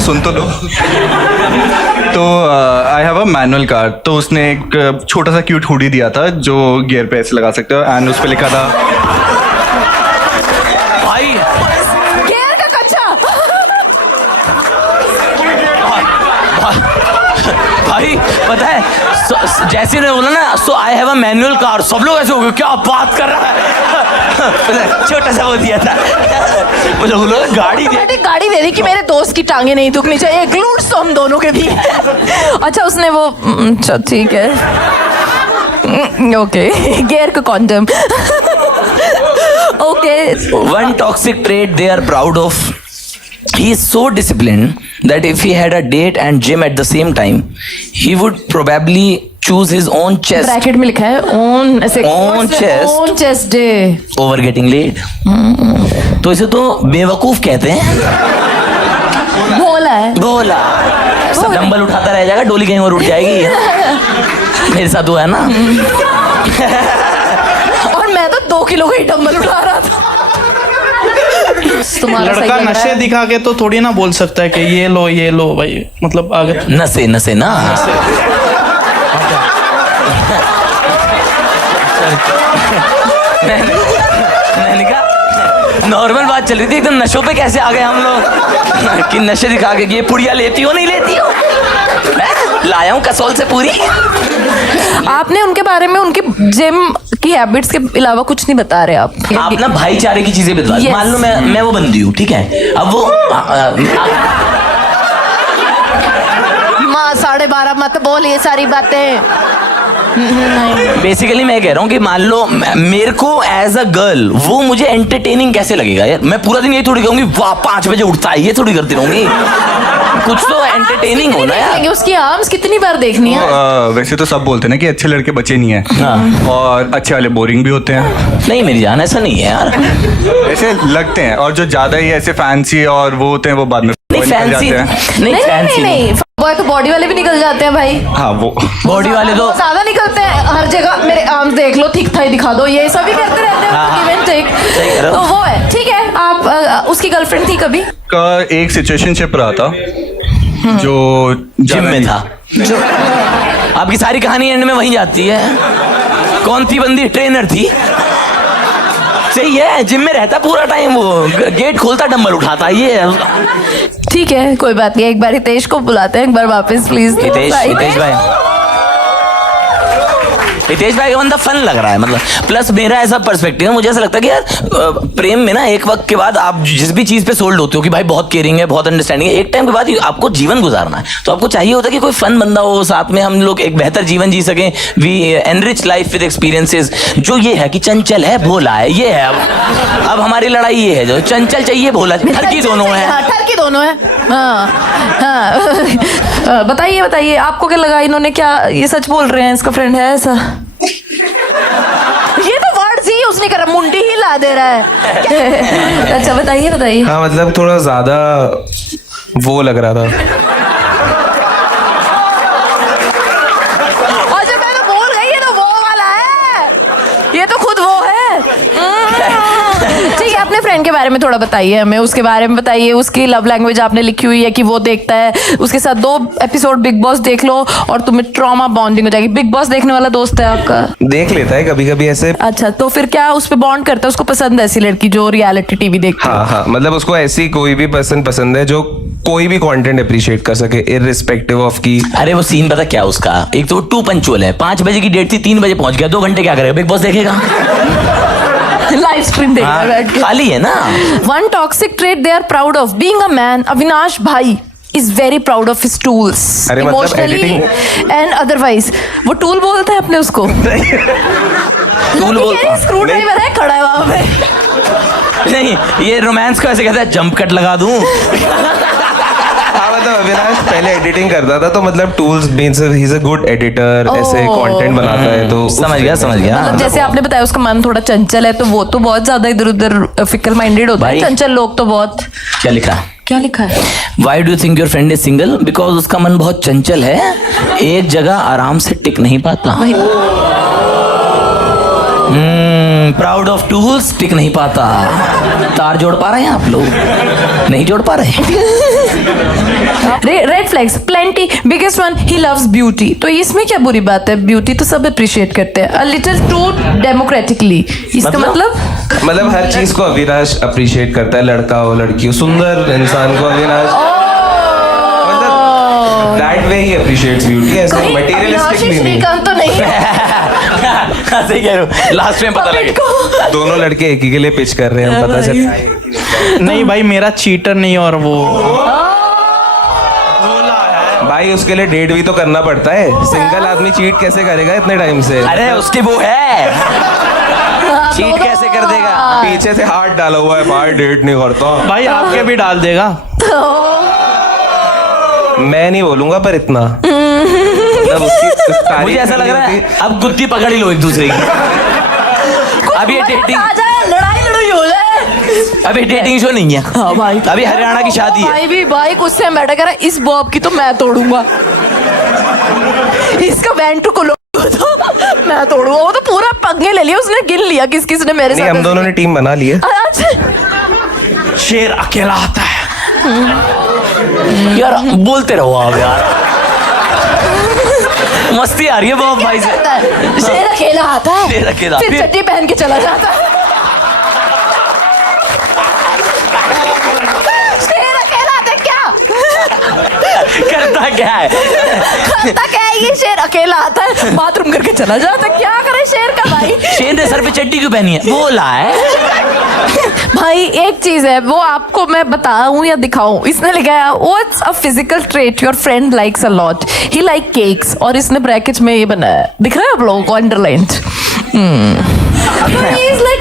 सुन तो लो। तो आई हैव अ मैनुअल कार, तो उसने एक छोटा सा क्यूट हुडी दिया था जो गियर पे ऐसे लगा सकते हो, एंड उस पे लिखा था भाई गेयर का कच्चा। भाई पता है जैसे ने बोला ना, so I have a manual car, सब लोग ऐसे हो गए क्या बात कर रहा है। पता है, छोटा सा वो दिया था, मुझे बोलो गाड़ी दे, मैंने गाड़ी दे दी कि मेरे दोस्त की टांगे नहीं दुखनी चाहिए, ग्लूट्स तो हम दोनों के भी। अच्छा उसने वो अच्छा ठीक है, ओके गेयर का condom. Okay one toxic trait they are proud of. He is so disciplined that if he had a date and gym at the same time, he would probably choose his own chest bracket में लिखा है on ऐसे On chest. On chest day. over getting laid. तो इसे तो बेवकूफ कहते हैं। बोला है बोला सब डंबल उठाता रह जाएगा, डोली कहीं और उठ जाएगी। मेरे साथ हुआ है ना। और मैं तो 2 किलो का ही डंबल उठा रहा था। तुम्हारा सही लड़का लग रहा नशे है। दिखा के तो थोड़ी ना बोल सकता है कि ये लो भाई, मतलब आगे नशे नशे ना मैंने कहा नॉर्मल बात चल रही थी, एकदम नशों पे कैसे आ गए हम लोग कि नशे दिखा के कि ये पुड़िया लेती हो नहीं लेती हो। मैं लाया हूँ कसौल से पूरी। आपने उनके बारे में उनके जिम की हैबिट्स के अलावा कुछ नहीं बता रहे आप। आप ना भाईचारे की चीजें बता। Yes. मान लो मैं वो बंदी हूँ, ठीक है, अब वो माँ 12:30 मत बोल ये सारी बातें। बेसिकली मैं कह रहा हूँ कि मान लो मेरे को एज अ गर्ल वो मुझे एंटरटेनिंग कैसे लगेगा यार। मैं पूरा दिन यही थोड़ी कहूंगी वाह 5 बजे उठता है, ये थोड़ी करती रहूंगी। कुछ तो एंटरटेनिंग होना यार। उसकी आर्म्स कितनी बार देखनी है? वैसे तो सब बोलते हैं ना कि अच्छे लड़के बचे नहीं हैं, हाँ। और अच्छे वाले बोरिंग भी होते हैं। नहीं मेरी जान ऐसा नहीं है यार। ऐसे लगते हैं, और जो ज्यादा ही ऐसे फैंसी और वो होते हैं वो बाद में नहीं निकल फैंसी जाते हैं। नहीं फैंसी नहीं। बॉय तो बॉडी वाले भी निकल जाते हैं भाई। हाँ वो बॉडी वाले तो ज्यादा निकलते हैं हर जगह। मेरे आर्म्स देख लो, थिक थाई दिखा दो, ये सभी करते रहते हैं। हाँ। Give and take। सही कह रहे हो। तो वो है ठीक है। आप उसकी गर्लफ्रेंड थी कभी? का एक सिचुएशनशिप रहा था जो जिम में था। आपकी सारी कहानी एंड में वहीं जाती है। कौन थी बंदी? ट्रेनर थी। सही है, जिम में रहता पूरा टाइम, वो गेट खोलता डंबल उठाता। ये ठीक है कोई बात नहीं, एक बार हितेश को बुलाते हैं एक बार वापस प्लीज। हितेश भाई का बंदा फन लग रहा है, मतलब प्लस मेरा ऐसा पर्सपेक्टिव है, मुझे ऐसा लगता है कि यार प्रेम में ना एक वक्त के बाद आप जिस भी चीज पे सोल्ड होते हो कि भाई बहुत केयरिंग है, बहुत अंडरस्टैंडिंग है, एक टाइम के बाद आपको जीवन गुजारना है, तो आपको चाहिए होता है कि कोई फन बंदा हो साथ में, हम लोग एक बेहतर जीवन जी सकें। We enrich life with experiences. जो ये है कि चंचल है भोला है, ये है अब हमारी लड़ाई ये है, जो चंचल चाहिए भोला, ठरकी दोनों है। हाँ, ठरकी दोनों है। हाँ हाँ बताइए बताइए आपको क्या लगा, इन्होंने क्या ये सच बोल रहे हैं, इसका फ्रेंड है ऐसा? ये तो वर्ड्स ही यूज नहीं कर रहा, मुंडी ही ला दे रहा है। अच्छा बताइए बताइए। हाँ मतलब थोड़ा ज्यादा वो लग रहा था। अच्छा मैं तो भूल गई, ये तो वो वाला है, ये तो खुद वो है। ठीक है अपने फ्रेंड के बारे में थोड़ा बताइए हमें, उसके बारे में बताइए। उसकी लव लैंग्वेज आपने लिखी हुई है कि वो देखता है, उसके साथ 2 एपिसोड बिग बॉस देख लो और तुम्हें ट्रॉमा बॉन्डिंग हो जाएगी। बिग बॉस देखने वाला दोस्त है आपका? देख लेता है कभी कभी ऐसे। अच्छा तो फिर क्या उस पे बॉन्ड करता है? उसको पसंद है ऐसी लड़की जो रियलिटी टीवी देखती है? हाँ हाँ मतलब उसको ऐसी कोई भी पर्सन पसंद है जो कोई भी कंटेंट अप्रिशिएट कर सके इररिस्पेक्टिव ऑफ की। अरे वो सीन पता क्या उसका, एक तो वो 2 पंचुअल है, 5 बजे की डेट थी, 3 बजे पहुंच गया, 2 घंटे क्या करेगा? बिग बॉस देखेगा, लाइव स्ट्रीम देखा बैठ के। खाली है ना। One toxic trait they are proud of being a man. Avinash भाई is very proud of his tools. अरे मतलब Emotionally editing- and otherwise. वो टूल बोलते हैं अपने उसको। टूल बोलता स्क्रू ड्राइवर है, खड़ा है वहां पे। नहीं, ये रोमांस को ऐसे कहता है जंप कट लगा दूं। हाँ मतलब अविनाश पहले एडिटिंग करता था, तो मतलब tools means he is a good editor, ऐसे कंटेंट बनाता है तो समझ गया मतलब जैसे आपने बताया उसका मन थोड़ा चंचल है, तो वो तो बहुत ज्यादा इधर उधर फिकल माइंडेड होता है। भाई। चंचल लोग तो बहुत। क्या लिखा है? क्या लिखा है? Why do think your friend is single? Because उसका मन बहुत चंचल है, एक जगह आराम से टिक नहीं पाता। प्राउड ऑफ टूल्स टिक नहीं पाता। तार जोड़ पा रहे हैं आप लोग? नहीं जोड़ पा रहे। Red flags plenty. Biggest one, he loves beauty. तो इसमें क्या बुरी बात है? ब्यूटी तो सब अप्रिशिएट करते हैं। अ लिटिल टू डेमोक्रेटिकली, इसका मतलब हर चीज को अविनाश अप्रिशिएट करता है, लड़का हो लड़की हो, सुंदर इंसान को अविनाश मतलब that way he appreciates beauty, ऐसे मटेरियलिस्टिक भी नहीं। श्रीकांत तो नहीं है। सही कह रहे हो, लास्ट में पता लगे। दोनों लड़के एक ही के लिए पिच कर रहे हैं, पता चल। नहीं भाई, मेरा चीटर नहीं और वो भाई उसके लिए डेट भी तो करना पड़ता है। सिंगल आदमी चीट कैसे करेगा इतने टाइम से? अरे उसकी वो है, चीट कैसे कर देगा? पीछे से हाथ डाला हुआ है, भाई डेट नहीं करता। भाई आपके भी डाल देगा। मैं नहीं बोलूंगा पर इतना मतलब उसकी मुझे ऐसा लग रहा है अब गुत्ती पकड़ ही लो एक दूसरे की। अब ये डेटिंग, लड़ाई लड़ाई हो जाए। अभी डेटिंग शो नहीं है। हाँ भाई, अभी हरियाणा की शादी है। भाई भी भाई कुछ से बैठा कर इस बॉब की तो मैं तोड़ूंगा, इसका वेंट्रू को तो मैं तोड़ूंगा। वो तो पूरा पंगे ले लिया उसने, गिन लिया किस किस ने मेरे नहीं, साथ। हम दोनों ने टीम बना ली है। शेर अकेला आता है। यार बोलते रहो आप यार, मस्ती आ रही है बॉब भाई से। शेर अकेला आता है, शेर अकेला, फिर चड्डी पहन के चला जाता है। शेर अकेला आता है क्या? करता क्या है? करता क्या है ये? शेर अकेला आता है, बाथरूम करके चला जाता है। क्या करे शेर का भाई? शेर ने सर पे चड्डी क्यों पहनी है? बोला है भाई एक चीज है, वो आपको मैं बताऊं या दिखाऊं? इसने लिखा है what's a physical trait your friend likes a lot, he like cakes, और इसने ब्रैकेट में ये बनाया है, दिख रहा है आप लोगों को underlined. He is like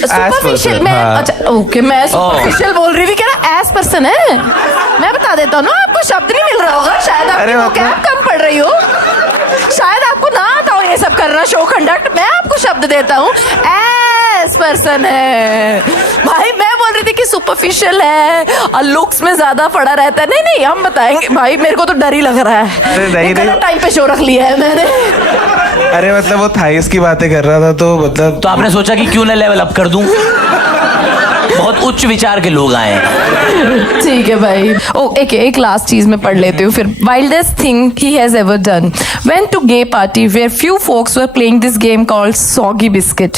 superficial. मैं हाँ। अच्छा ओके, मैं सुपरफिशियल बोल रही थी, कह रहा एस पर्सन है। मैं बता देता हूँ ना, आपको शब्द नहीं मिल रहा होगा शायद, अरे आपकी मतलब- vocab कम पढ़ रही हो, शायद आपको ना आता हो ये सब करना, शो कंडक्ट। मैं आपको शब्द देता हूँ, एस पर्सन है। भाई मैं बोल रही थी कि सुपरफिशियल है और लुक्स में ज्यादा पड़ा रहता है। नहीं नहीं, हम बताएंगे भाई, मेरे को तो डर ही लग रहा है। अरे नहीं, गलत टाइम पे शो रख लिया है मैंने। अरे मतलब वो थाइस की बातें कर रहा था तो मतलब तो आपने सोचा कि क्यों ना लेवल अप कर दूं? बहुत उच्च विचार के लोग आए हैं। ठीक है भाई। ओ एक लास्ट चीज में पढ़ लेती हूँ फिर। Wildest thing he has ever done, went to gay party where few folks were playing this game called soggy biscuit.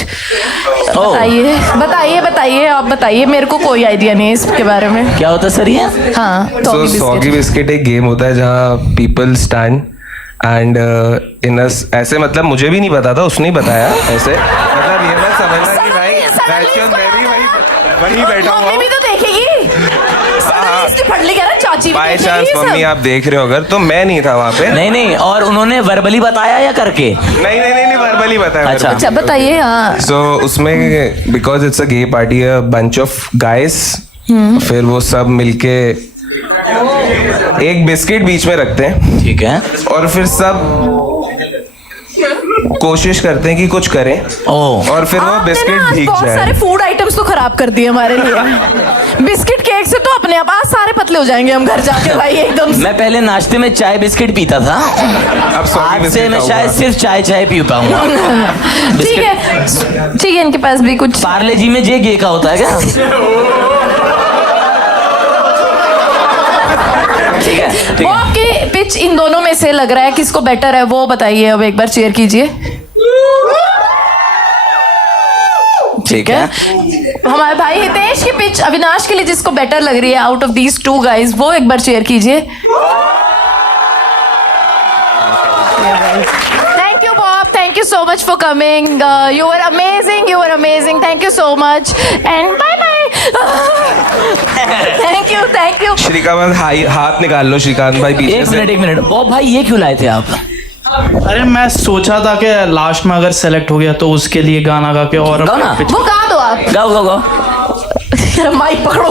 बताइए बताइए बताइए, आप बताइए, मेरे को कोई आइडिया नहीं है इसके बारे में। क्या होता सर ये? हाँ, सो सॉगी बिस्किट एक गेम होता है जहाँ पीपल स्टैंड एंड इन ऐसे, मतलब मुझे भी नहीं पता था, उसने ही बताया ऐसे, मतलब ये मत समझना कि भाई एक्चुअल मैं भी वही बैठा हुआ मम्मी भी हूँ। तो देखेगी। इसकी फटली कह रहा, चाची भी बाय देखेगी चांस ये सब। मम्मी आप देख रहे हो अगर, तो मैं नहीं था वहाँ पे। नहीं नहीं, और उन्होंने वर्बली बताया या करके? नहीं वर्बली बताया। अच्छा। अच्छा बताइए। हाँ, सो उसमें because it's a gay party, a bunch of guys, फिर वो सब मिलके एक बिस्किट बीच में रखते हैं, ठीक है। और फिर सब कोशिश करते हैं कि कुछ करें, ओह, और फिर वो आपने बिस्किट ना आज भीग बहुत सारे जाए। फूड आइटम्स तो खराब कर दिए हमारे लिए। बिस्किट केक से तो अपने आप आज सारे पतले हो जाएंगे हम घर जाके भाई एकदम से। मैं पहले नाश्ते में चाय बिस्किट पीता था, अब सॉगी आज से बिस्किट मैं खाऊंगा। शायद सिर्फ चाय पी पाऊंगा। ठीक है ठीक है, इनके पास भी कुछ पार्ले जी में जे गे का होता है क्या? ठीक है ठीक वो है। आपकी पिच इन दोनों में से लग रहा है किसको बेटर है, वो बताइए। अब एक बार चेयर कीजिए। ठीक है। हमारे भाई हितेश की पिच अविनाश के लिए जिसको बेटर लग रही है out of these two guys, वो एक बार शेयर कीजिए। Thank you Bob, thank you so much for coming, you are amazing, thank you so much and bye bye. Thank you. Shrikant हाथ निकाल लो, श्रीकांत भाई पीछे एक से। मिनट बॉब भाई, ये क्यों लाए थे आप? अरे मैं सोचा था कि लास्ट में अगर सेलेक्ट हो गया तो उसके लिए गाना गा के और गाओ ना। वो गा दो आप। गाओ। माइक पकड़ो।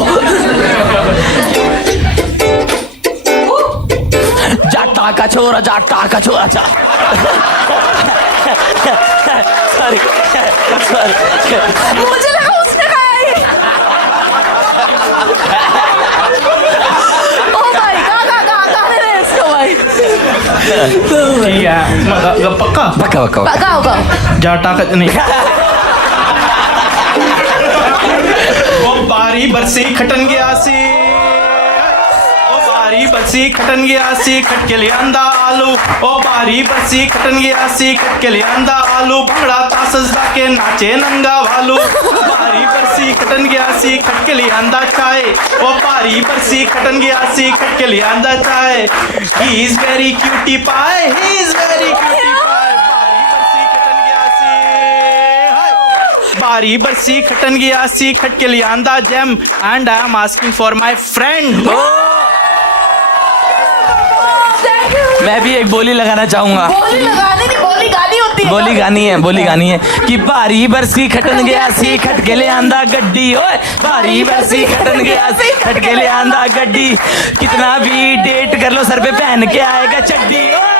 जाटा का छोरा जा। सॉरी मुझे लगा उसने गाया ये। ओ भाई गा दे इसको भाई। ठीक है, पक्का बका गाओ जाटा का नहीं। बारी बरसी खटन गया सी, ओ बारी बरसी खटन गया सी, खट के लियांदा आलू, ओ बारी बरसी खटन गया सी, खट के लियांदा आलू, भंगड़ा ता सजदा के नाचे नंगा भालू, बारी बरसी खटन गया सी, खट के लियांदा चाय, ओ बारी बरसी खटन गया सी, खट के लियांदा चाय, ही इज वेरी क्यूटी पाए, ही इज वेरी क्यूटी पाए, बारी बरसी खटन गया सी, हाय। बारी बरसी खटन गया सी, खट के लियांदा jam, and I am asking for my friend. मैं भी एक बोली लगाना चाहूंगा। बोली लगानी नहीं, बोली गानी होती है। बोली गानी है कि भारी बरसी खटन गया सी, खट के ले आंदा गड्डी, ओए भारी बरसी खटन गया सी, खट के ले आंदा गड्डी, कितना भी डेट कर लो सर पे पहन के आएगा चड्डी, ओए।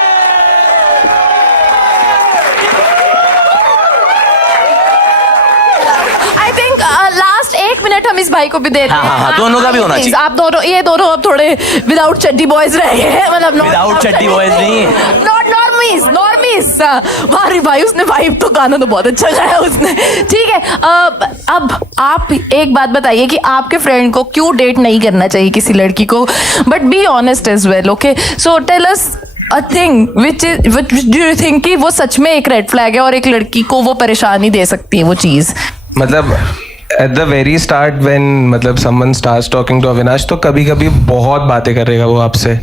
आई थिंक लास्ट 1 मिनट हम इस भाई को भी देते हैं। हाँ, दोनों का भी होना चाहिए। आप दोनों, ये दोनों अब थोड़े विदाउट चड्डी बॉयज रह गए हैं, मतलब विदाउट चड्डी बॉयज नहीं, नॉट नॉर्मीज। वारी भाई, उसने वाइब तो गाना तो बहुत अच्छा गाया उसने। ठीक है, अब आप एक बात बताइए कि आपके फ्रेंड को क्यों डेट नहीं करना चाहिए किसी लड़की को, but be honest as well, okay? So tell us a thing which do you think कि वो सच में एक रेड फ्लैग है और एक लड़की को वो परेशानी दे सकती है वो चीज़? मतलब at the very start when मतलब someone starts talking to Avinash, तो कभी कभी बहुत बातें करेगा वो आपसे,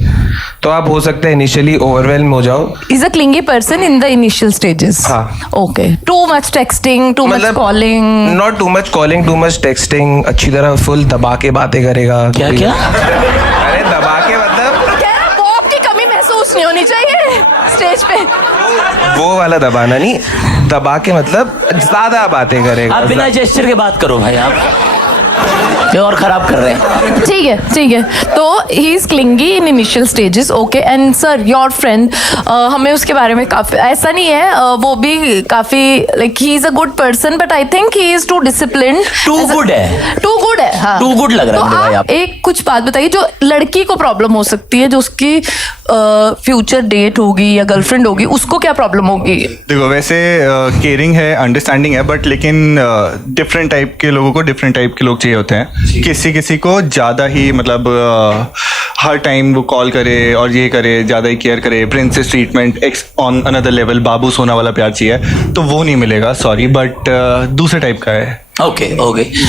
तो आप हो सकता है इनिशियली ओवरवेल्म हो जाओ। Is a clingy person in the initial stages. हाँ। Okay. Too much texting, too much calling. Not too much calling, too much texting, अच्छी तरह फुल दबा के बातें करेगा। क्या? अरे दबा के मतलब कह रहा पॉप की कमी महसूस नहीं होनी चाहिए स्टेज पे। वो वाला दबाना नहीं, दबा के मतलब ज्यादा बातें करेगा। आप बिना जेस्चर के बात करो भाई, आप ये और खराब कर रहे हैं। ठीक है। तो he is clingy in initial stages, okay? And sir, your friend, हमें उसके बारे में काफी, ऐसा नहीं है, वो भी काफी like he is a good person, but I think he is too disciplined. Too good है, हाँ। टू गुड लग रहा है तो मुझे भाई आप। एक कुछ बात बताइए जो लड़की को प्रॉब्लम हो सकती है, जो उसकी फ्यूचर डेट होगी या गर्लफ्रेंड होगी, उसको क्या प्रॉब्लम होगी? देखो, वैसे केयरिंग है, अंडरस्टैंडिंग है, बट लेकिन डिफरेंट टाइप के लोगों को डिफरेंट टाइप के लोग चाहिए होते हैं। किसी को ज़्यादा ही मतलब हर टाइम वो कॉल करे और ये करे, ज़्यादा ही केयर करे, princess treatment, on another level बाबू सोना वाला प्यार चाहिए, तो वो नहीं मिलेगा, सॉरी, बट दूसरे टाइप का है। Okay,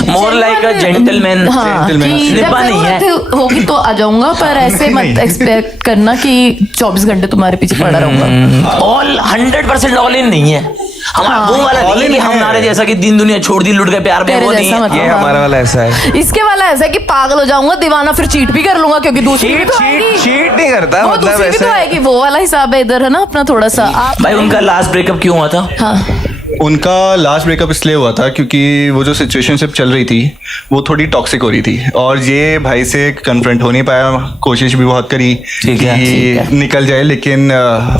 more like a gentleman. हाँ, कि निपा नहीं है, जब होगी तो आ जाऊंगा, पर ऐसे मत एक्सपेक्ट करना कि 24 घंटे तुम्हारे पीछे पड़ा रहूंगा। ऑल 100% ऑल इन नहीं है हमारा, वो वाला नहीं है कि हमारे जैसा कि दिन दुनिया छोड़ दी लुट के प्यार में, वो नहीं है। ये हमारा वाला ऐसा है। इसके वाला ऐसा है कि पागल हो जाऊंगा दीवाना, फिर चीट भी कर लूंगा क्योंकि दूसरी भी तो आएगी। चीट नहीं करता, वो मतलब दूसरी भी तो ऐसे आएगी, वो वाला हिसाब है इधर, है ना अपना थोड़ा सा। आप भाई उनका लास्ट ब्रेकअप क्यों हुआ था? हाँ, उनका लास्ट ब्रेकअप इसलिए हुआ था क्योंकि वो जो सिचुएशनशिप चल रही थी वो थोड़ी टॉक्सिक हो रही थी, और ये भाई से कन्फ्रंट हो नहीं पाया, कोशिश भी बहुत करी ठीक है। कि निकल जाए, लेकिन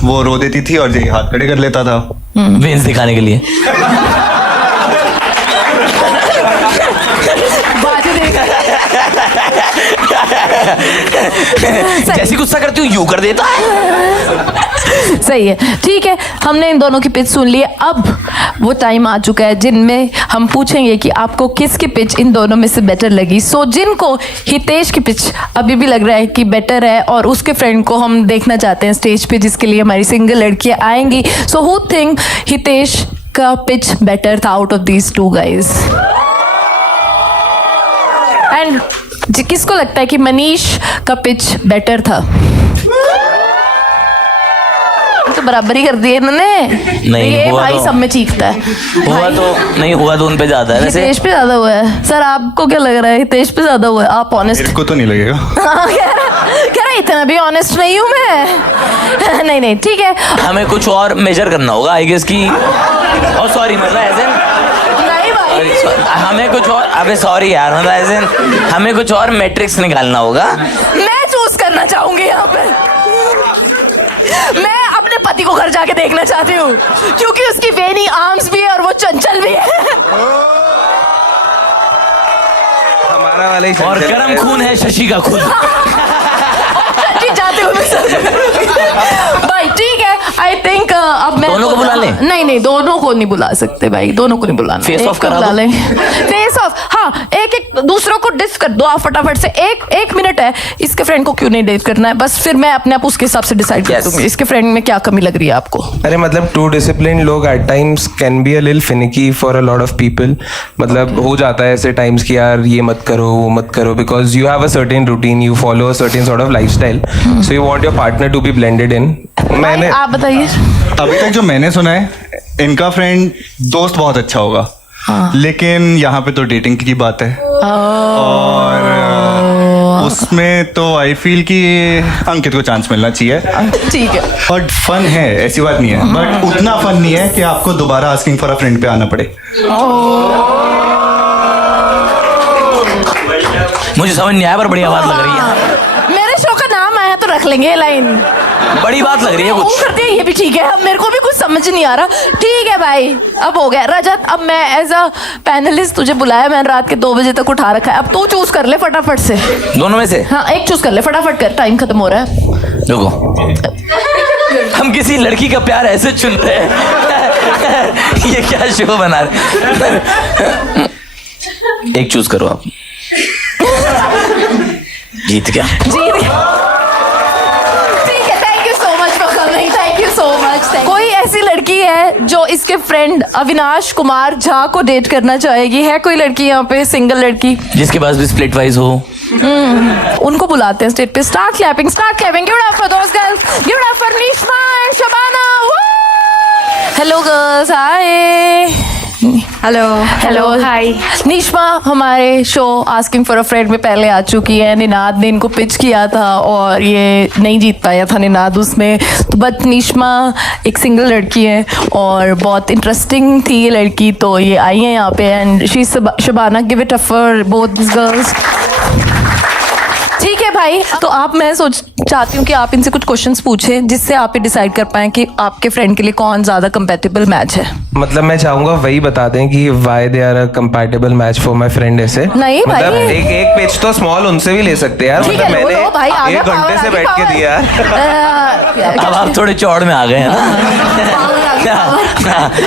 वो रो देती थी और ये हाथ खड़े कर लेता था वेंस दिखाने के लिए। बातें देख जैसी गुस्सा करती हूँ यूं कर देता है। सही है, ठीक है, हमने इन दोनों की पिच सुन ली है। अब वो टाइम आ चुका है जिनमें हम पूछेंगे कि आपको किसकी पिच इन दोनों में से बेटर लगी। सो जिनको हितेश की पिच अभी भी लग रहा है कि बेटर है और उसके फ्रेंड को हम देखना चाहते हैं स्टेज पे, जिसके लिए हमारी सिंगल लड़कियां आएंगी, सो हु थिंक हितेश का पिच बेटर था out of these two guys? And किसको लगता है कि मनीष का पिच बेटर था? तो बराबरी कर दी इन्होंने। नहीं, ये हुआ भाई तो- सब में चीखता है। हुआ तो उन पे ज्यादा है वैसे। हितेश पे ज्यादा हुआ है। सर आपको क्या लग रहा है? हितेश पे ज्यादा हुआ है? आप ऑनेस्ट मेरे को तो नहीं लगेगा। कह रहा इतना भी ऑनेस्ट नहीं हूँ मैं। नहीं ठीक है, हमें कुछ और मेजर करना होगा आई गेस की। और सॉरी मतलब ऐसे नहीं भाई, हमें कुछ और, अबे सॉरी यार, मतलब ऐसे हमें कुछ और मैट्रिक्स निकालना होगा। मैं चूज करना चाहूंगी यहाँ पे। मैं अपने पति को घर जाके देखना चाहती हूँ क्योंकि उसकी वेनी आर्म्स भी है और वो चंचल भी है। हमारा वाला ही और गर्म खून है शशि का खुद। जी जाते हुए भाई ठीक है, आई थिंक अब मैं दोनों को बुला लें? नहीं दोनों को नहीं बुला सकते भाई, दोनों को नहीं बुलाना। फेस एक ऑफ को करा बुला दो। लें। फेस ऑफ, हाँ, एक दूसरों को डिस कर दो आप फटाफट से, एक मिनट है, इसके फ्रेंड को क्यों नहीं डेट करना है, बस फिर मैं अपने आप उसके हिसाब से डिसाइड कर Yes. दूंगी इसके फ्रेंड में क्या कमी लग रही है आपको। अरे मतलब टू डिसिप्लिन लोग at times can be a little finicky for a lot of people. मतलब हो जाता है ऐसे टाइम्स कि यार ये मत करो वो मत करो, because you have a certain routine, you follow a certain sort of lifestyle, so you want your partner to be blended in. मैंने आप बताइए। अभी तक जो मैंने सुना है, इनका फ्रेंड दोस्त बहुत अच्छा होगा, लेकिन यहाँ पे तो डेटिंग की बात है और उसमें तो आई फील कि अंकित को चांस मिलना चाहिए। ठीक है, और फन है, ऐसी बात नहीं है, बट उतना फन नहीं है कि आपको दोबारा आस्किंग फॉर अ फ्रेंड पे आना पड़े। मुझे समझ नहीं आया पर बढ़िया बात लग रही है, मेरे शो का नाम आया तो रख लेंगे लाइन। बड़ी बात लग रही है वो कुछ। करते हैं, ये भी ठीक है, अब मेरे को भी कुछ समझ नहीं आ रहा। ठीक है भाई, अब हो गया। रजत, अब मैं एज अ पैनलिस्ट तुझे बुलाया, मैंने रात के 2 बजे तक उठा रखा है, अब तू चूज कर ले फटाफट से। दोनों में से हाँ, एक चूज कर ले, फटाफट कर, टाइम खत्म हो रहा है। देखो हम किसी लड़की का प्यार ऐसे चुनते हैं ये क्या शो बना रहे। एक चूज करो आप। जीत गया। ठीक है, thank you so much for coming, thank you so much. कोई ऐसी लड़की है जो इसके फ्रेंड अविनाश कुमार झा को डेट करना चाहेगी? है कोई लड़की यहाँ पे, सिंगल लड़की जिसके पास भी स्प्लिट वाइज हो? उनको बुलाते हैं स्टेज पे। Start clapping, start clapping. Give it up for those girls, give it up for Nishma and Shabana. Hello girls, hi. Hello. Hello, hi. Nishma हमारे show asking for a friend में पहले आ चुकी है। निनाद ने इनको पिच किया था और ये नहीं जीत पाया था निनाद उसमें, तो बट निश्मा एक सिंगल लड़की है और बहुत इंटरेस्टिंग थी ये लड़की, तो ये आई है यहाँ पे and she Shabana. Give it up for both girls. ठीक है भाई, तो आप, मैं चाहती हूँ कि आप इनसे कुछ क्वेश्चंस पूछें जिससे आप ये डिसाइड कर पाएं कि आपके फ्रेंड के लिए कौन ज़्यादा कंपेटेबल मैच है। मतलब मैं चाहूंगा वही बता दें कि why they are a compatible match for my friend. ऐसे नहीं भाई। मतलब एक पेज तो स्मॉल उनसे भी ले सकते हैं यार। ठीक मतलब है, लो, लो, भाई, मैंने आगे 1 घंटे से power, बैठ के आगे दिया यार। अब आप थोड़े चौड़ में आ गए हैं ना।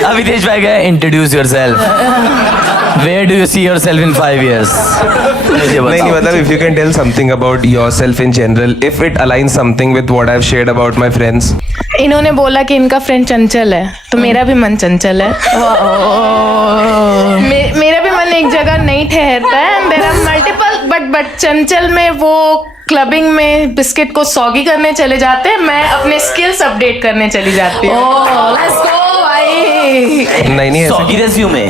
अभितेश भाई गए, introduce yourself, where do you see yourself in 5 years? नहीं मतलब if you can tell something about yourself in general, if it aligns something with what I have shared about my friends. इन्होंने बोला कि इनका फ्रेंड चंचल है, तो मेरा भी मन चंचल है। मेरा भी मन एक जगह नहीं ठहरता है। देयर आर मल्टीपल, बट चंचल में वो क्लबिंग में बिस्किट को सॉगी करने चले जाते हैं, मैं अपने स्किल्स अपडेट करने चली जाती हूँ। लेट्स गो भाई। नहीं सॉगी रेज्यूमे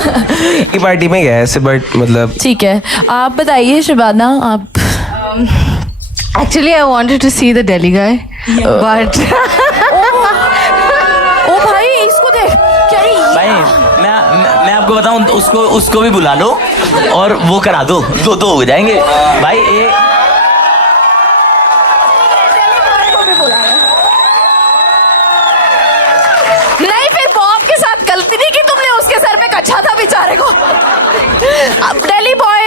ऐसी पार्टी में गया ऐसे, बट मतलब ठीक है, आप बताइए शबाना। आप Actually, I wanted to see the Delhi guy, but ओ भाई, इसको देख क्या ये? भाई मैं आपको बताऊं, उसको भी बुला लो और वो करा दो, दो हो जाएंगे भाई। नहीं, फिर बॉब के साथ गलती नहीं की तुमने, उसके सर पे कच्छा था बेचारे को। अब दिल्ली बॉय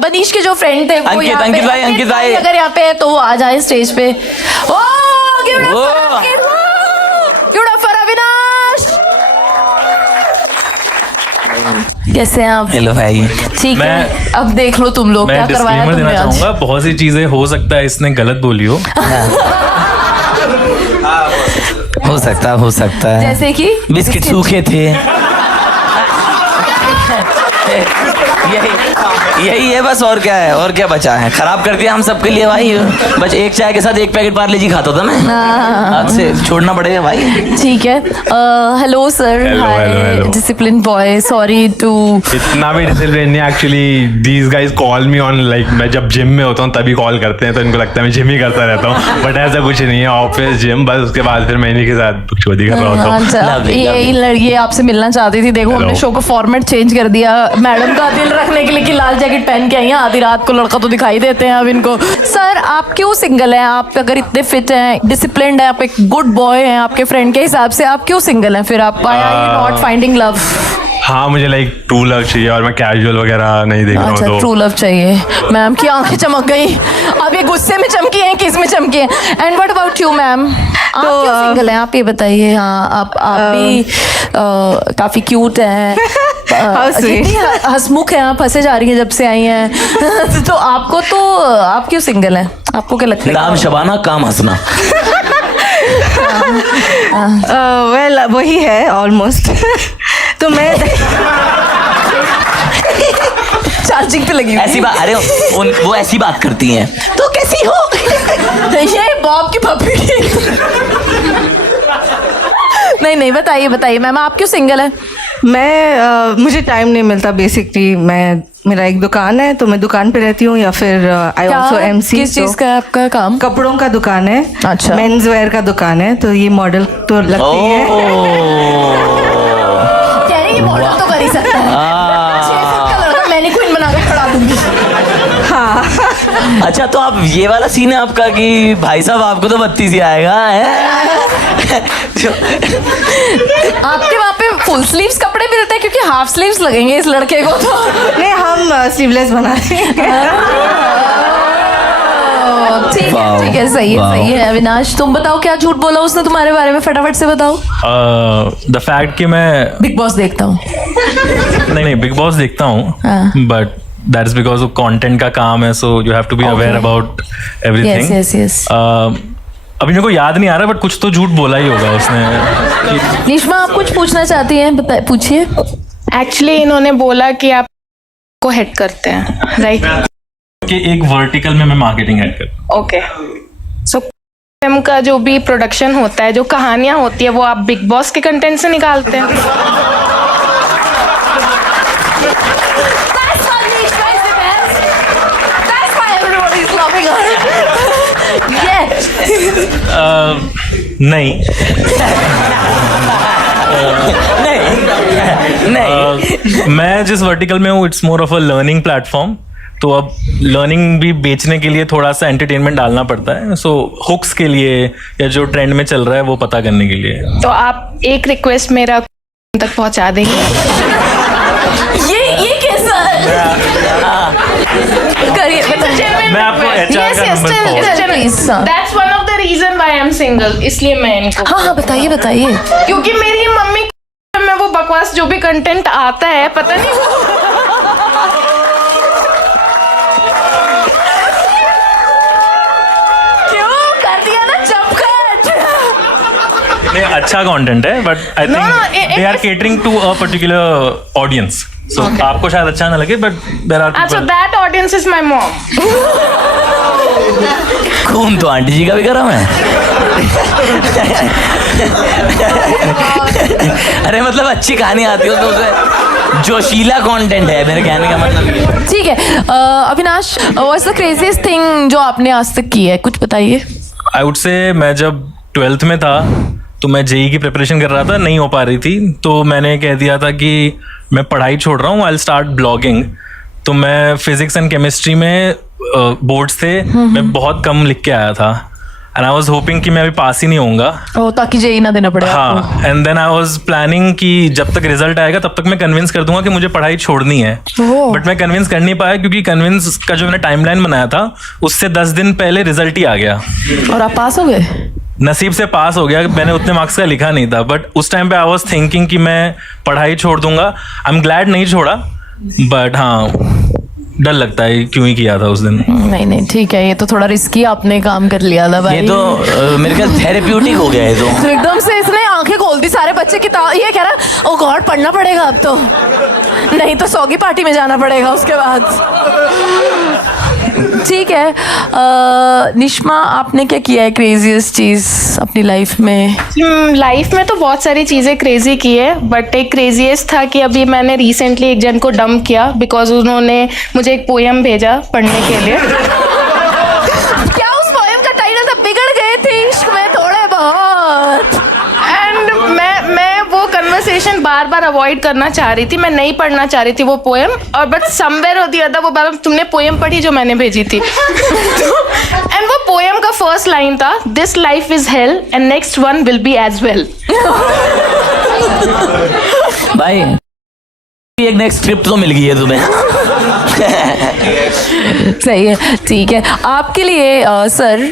बनीश के जो फ्रेंड थे वो अंकित भाई अगर यहाँ पे है तो वो आ जाए स्टेज पे। Oh give it up for Avinash. कैसे हैं आप? हेलो भाई। ठीक है, मैं- अब देख लो तुम लोग क्या मैं करवाया डिस्क्लेमर तुमने देना आज। चाहूंगा, बहुत सी चीजें हो सकता है इसने गलत बोली हो। हो सकता है जैसे कि बिस्किट सूखे थे। यही है बस, और क्या है, और क्या बचा है? खराब कर दिया हम सबके लिए भाई। बस एक चाय के साथ 1 पैकेट पार्ले जी खाता था मैं, आज से छोड़ना पड़ेगा भाई। ठीक है। Hello sir, Hello. Discipline boy, sorry too. इतना भी डिसिप्लिन नहीं actually. These guys call me on, like मैं जब जिम में होता हूँ तभी कॉल करते हैं, तो इनको लगता है मैं जिम ही करता रहता हूँ, बट ऐसा कुछ नहीं है। ऑफिस जिम, बस उसके बाद फिर मैं इन्हीं के साथ बकचोदी कर रहा होता हूँ। अच्छा, Lovely, ये लड़की आपसे मिलना चाहती थी। देखो, हमने Hello. शो का फॉर्मेट चेंज कर दिया मैडम का दिल रखने के लिए कि लाल जैकेट पहन के आई हैं। आधी रात को लड़का तो दिखाई देते हैं अब इनको। सर, आप क्यों सिंगल हैं? आप अगर इतने फिट हैं, डिसिप्लिन्ड हैं, आप एक गुड बॉय हैं आपके फ्रेंड के हिसाब से, आप क्यों सिंगल हैं फिर? आप नॉट फाइंडिंग लव? हाँ, मुझे लाइक ट्रू लव चाहिए और मैं कैजुअल वगैरह नहीं देख रहा हूँ। अच्छा, तो ट्रू लव चाहिए। मैम की आंखें चमक गई। अब ये गुस्से में चमकी हैं, किस में चमकी हैं? And what about you ma'am? आप तो, क्यों सिंगल हैं? आप ये बताइए। हाँ, आप भी काफी क्यूट हैं। कितनी हंसमुख है आप, हंसे जा रही हैं जब से आई हैं। तो आपको तो आप क्यों सिंगल हैं? आपको क्या लगता है? नाम शबाना, काम हंसना। वेल वही है ऑलमोस्ट। तो मैं चार्जिंग पे लगी हुई। ऐसी बात, अरे वो ऐसी बात करती हैं, तो कैसी हो? ये बॉब की पपी। नहीं बताइए बताइए मैम, आप क्यों सिंगल है? मुझे टाइम नहीं मिलता बेसिकली। मेरा एक दुकान है, तो मैं दुकान पे रहती हूँ, या फिर आई ऑल्सो एमसी। किस चीज का है आपका काम? कपड़ों का दुकान है। अच्छा। मेंस वेयर का दुकान है, तो ये मॉडल तो लगती है। कह रही है मॉडल तो कर ही सकता है। 6 फुट का लड़का मैनिक्विन बना के खड़ा दूंगी। हाँ। अच्छा, तो आप ये वाला सीन है आपका कि भाई साहब आपको तो 32 ही आएगा है? आपके वहाँ पे फुल स्लीव्स कपड़े मिलते हैं, क्योंकि हाफ स्लीव्स लगेंगे इस लड़के को तो। नहीं, हम स्लीवलेस बना रहे हैं। ठीक है सही है। अविनाश तुम बताओ, क्या झूठ बोला उसने तुम्हारे बारे में? फटाफट से बताओ। द फैक्ट कि मैं बिग बॉस देखता हूँ। नहीं बिग बॉस देखता हूँ, हाँ। बट दैट इज बिकॉज वो कंटेंट का काम है, so you have to be aware about everything. Yes. अभी मेरे को याद नहीं आ रहा, बट कुछ तो झूठ बोला ही होगा उसने। निश्मा आप कुछ पूछना चाहती हैं? पूछिए। एक्चुअली इन्होंने बोला कि आप को हेड करते हैं, राइट? कि एक वर्टिकल में मैं मार्केटिंग हेड करता हूँ। ओके। सो फिल्म का जो भी प्रोडक्शन होता है, जो कहानियां होती है, वो आप बिग बॉस के कंटेंट से निकालते हैं? नहीं। मैं जिस वर्टिकल में हूँ, it's more of a learning platform. तो अब लर्निंग भी बेचने के लिए थोड़ा सा एंटरटेनमेंट डालना पड़ता है, सो हुक्स के लिए या जो ट्रेंड में चल रहा है वो पता करने के लिए। तो आप एक रिक्वेस्ट मेरा तक पहुंचा देंगे? ये कैसा करिए? मैं आपको HR का number That's one of the reason why I'm single, इसलिए मैं इनको। हाँ बताइए। क्योंकि मेरी मम्मी में वो बकवास जो भी कंटेंट आता है, पता नहीं क्यों कर दिया ना चपकट। नहीं, अच्छा कंटेंट है, but I think they are catering to a particular audience. So आपको शायद अच्छा ना लगे, बट देयर आर अच्छा, that audience is my mom. खून तो आंटी जी का भी गरम है। अरे मतलब अच्छी कहानी आती हो तो उसमें जोशीला कंटेंट है, मेरे कहने का मतलब। ठीक है। Avinash, what's the craziest thing जो आपने आज तक की है? कुछ बताइए। आई वुड से मैं जब 12th में था तो मैं जेई की प्रिपरेशन कर रहा था, नहीं हो पा रही थी, तो मैंने कह दिया था कि मैं पढ़ाई छोड़ रहा हूँ, आई विल स्टार्ट ब्लॉगिंग। तो मैं फिजिक्स एंड केमिस्ट्री में बोर्ड्स थे, मैं बहुत कम लिख के आया था, एंड आई वाज होपिंग कि मैं अभी पास ही नहीं होऊंगा। ताकि जेई ना देना पड़े। हाँ, and then I was planning कि जब तक रिजल्ट आएगा तब तक मैं कन्विंस कर दूंगा कि मुझे पढ़ाई छोड़नी है। बट मैं कन्विंस कर नहीं पाया, क्योंकि कन्विंस का जो मैंने टाइमलाइन बनाया था उससे 10 दिन पहले रिजल्ट ही आ गया। और आप पास हो गए? नसीब से पास हो गया, मैंने उतने मार्क्स का लिखा नहीं था, बट उस टाइम पे आई वाज थिंकिंग कि मैं पढ़ाई छोड़ दूंगा। आई एम ग्लैड नहीं छोड़ा, बट हाँ डर लगता है क्यों ही किया था उस दिन। नहीं ठीक है, ये तो थोड़ा रिस्की आपने काम कर लिया था भाई। ये तो मेरे ख्याल थेरेप्यूटिक हो गया है। तो एकदम से इसने आंखें खोल दी, सारे बच्चे किताब, ये कह रहा ओ गॉड पढ़ना पड़ेगा अब तो, नहीं तो सौगी पार्टी में जाना पड़ेगा उसके बाद। ठीक है। निश्मा, आपने क्या किया है क्रेजीएस्ट चीज अपनी लाइफ में? लाइफ में तो बहुत सारी चीजें क्रेजी की है, बट एक क्रेजीएस्ट था कि अभी मैंने रिसेंटली एक जन को डंप किया बिकॉज उन्होंने मुझे एक पोयम भेजा पढ़ने के लिए। क्या उस पोयम का टाइटल था बिगड़ गए थे इश्क में थोड़े बहुत? एंड मैं वो कन्वर्सेशन बार बार अवॉइड करना चाह रही थी, मैं नहीं पढ़ना चाह रही थी वो पोएम, और बट समवेयर और द अदर वो बार तुमने पोएम पढ़ी जो मैंने भेजी थी। एंड वो पोएम का फर्स्ट लाइन था, this life is hell and next one will be as well. भाई एक नेक्स्ट स्क्रिप्ट तो मिल गई है तुम्हें। सही है। ठीक है, आपके लिए सर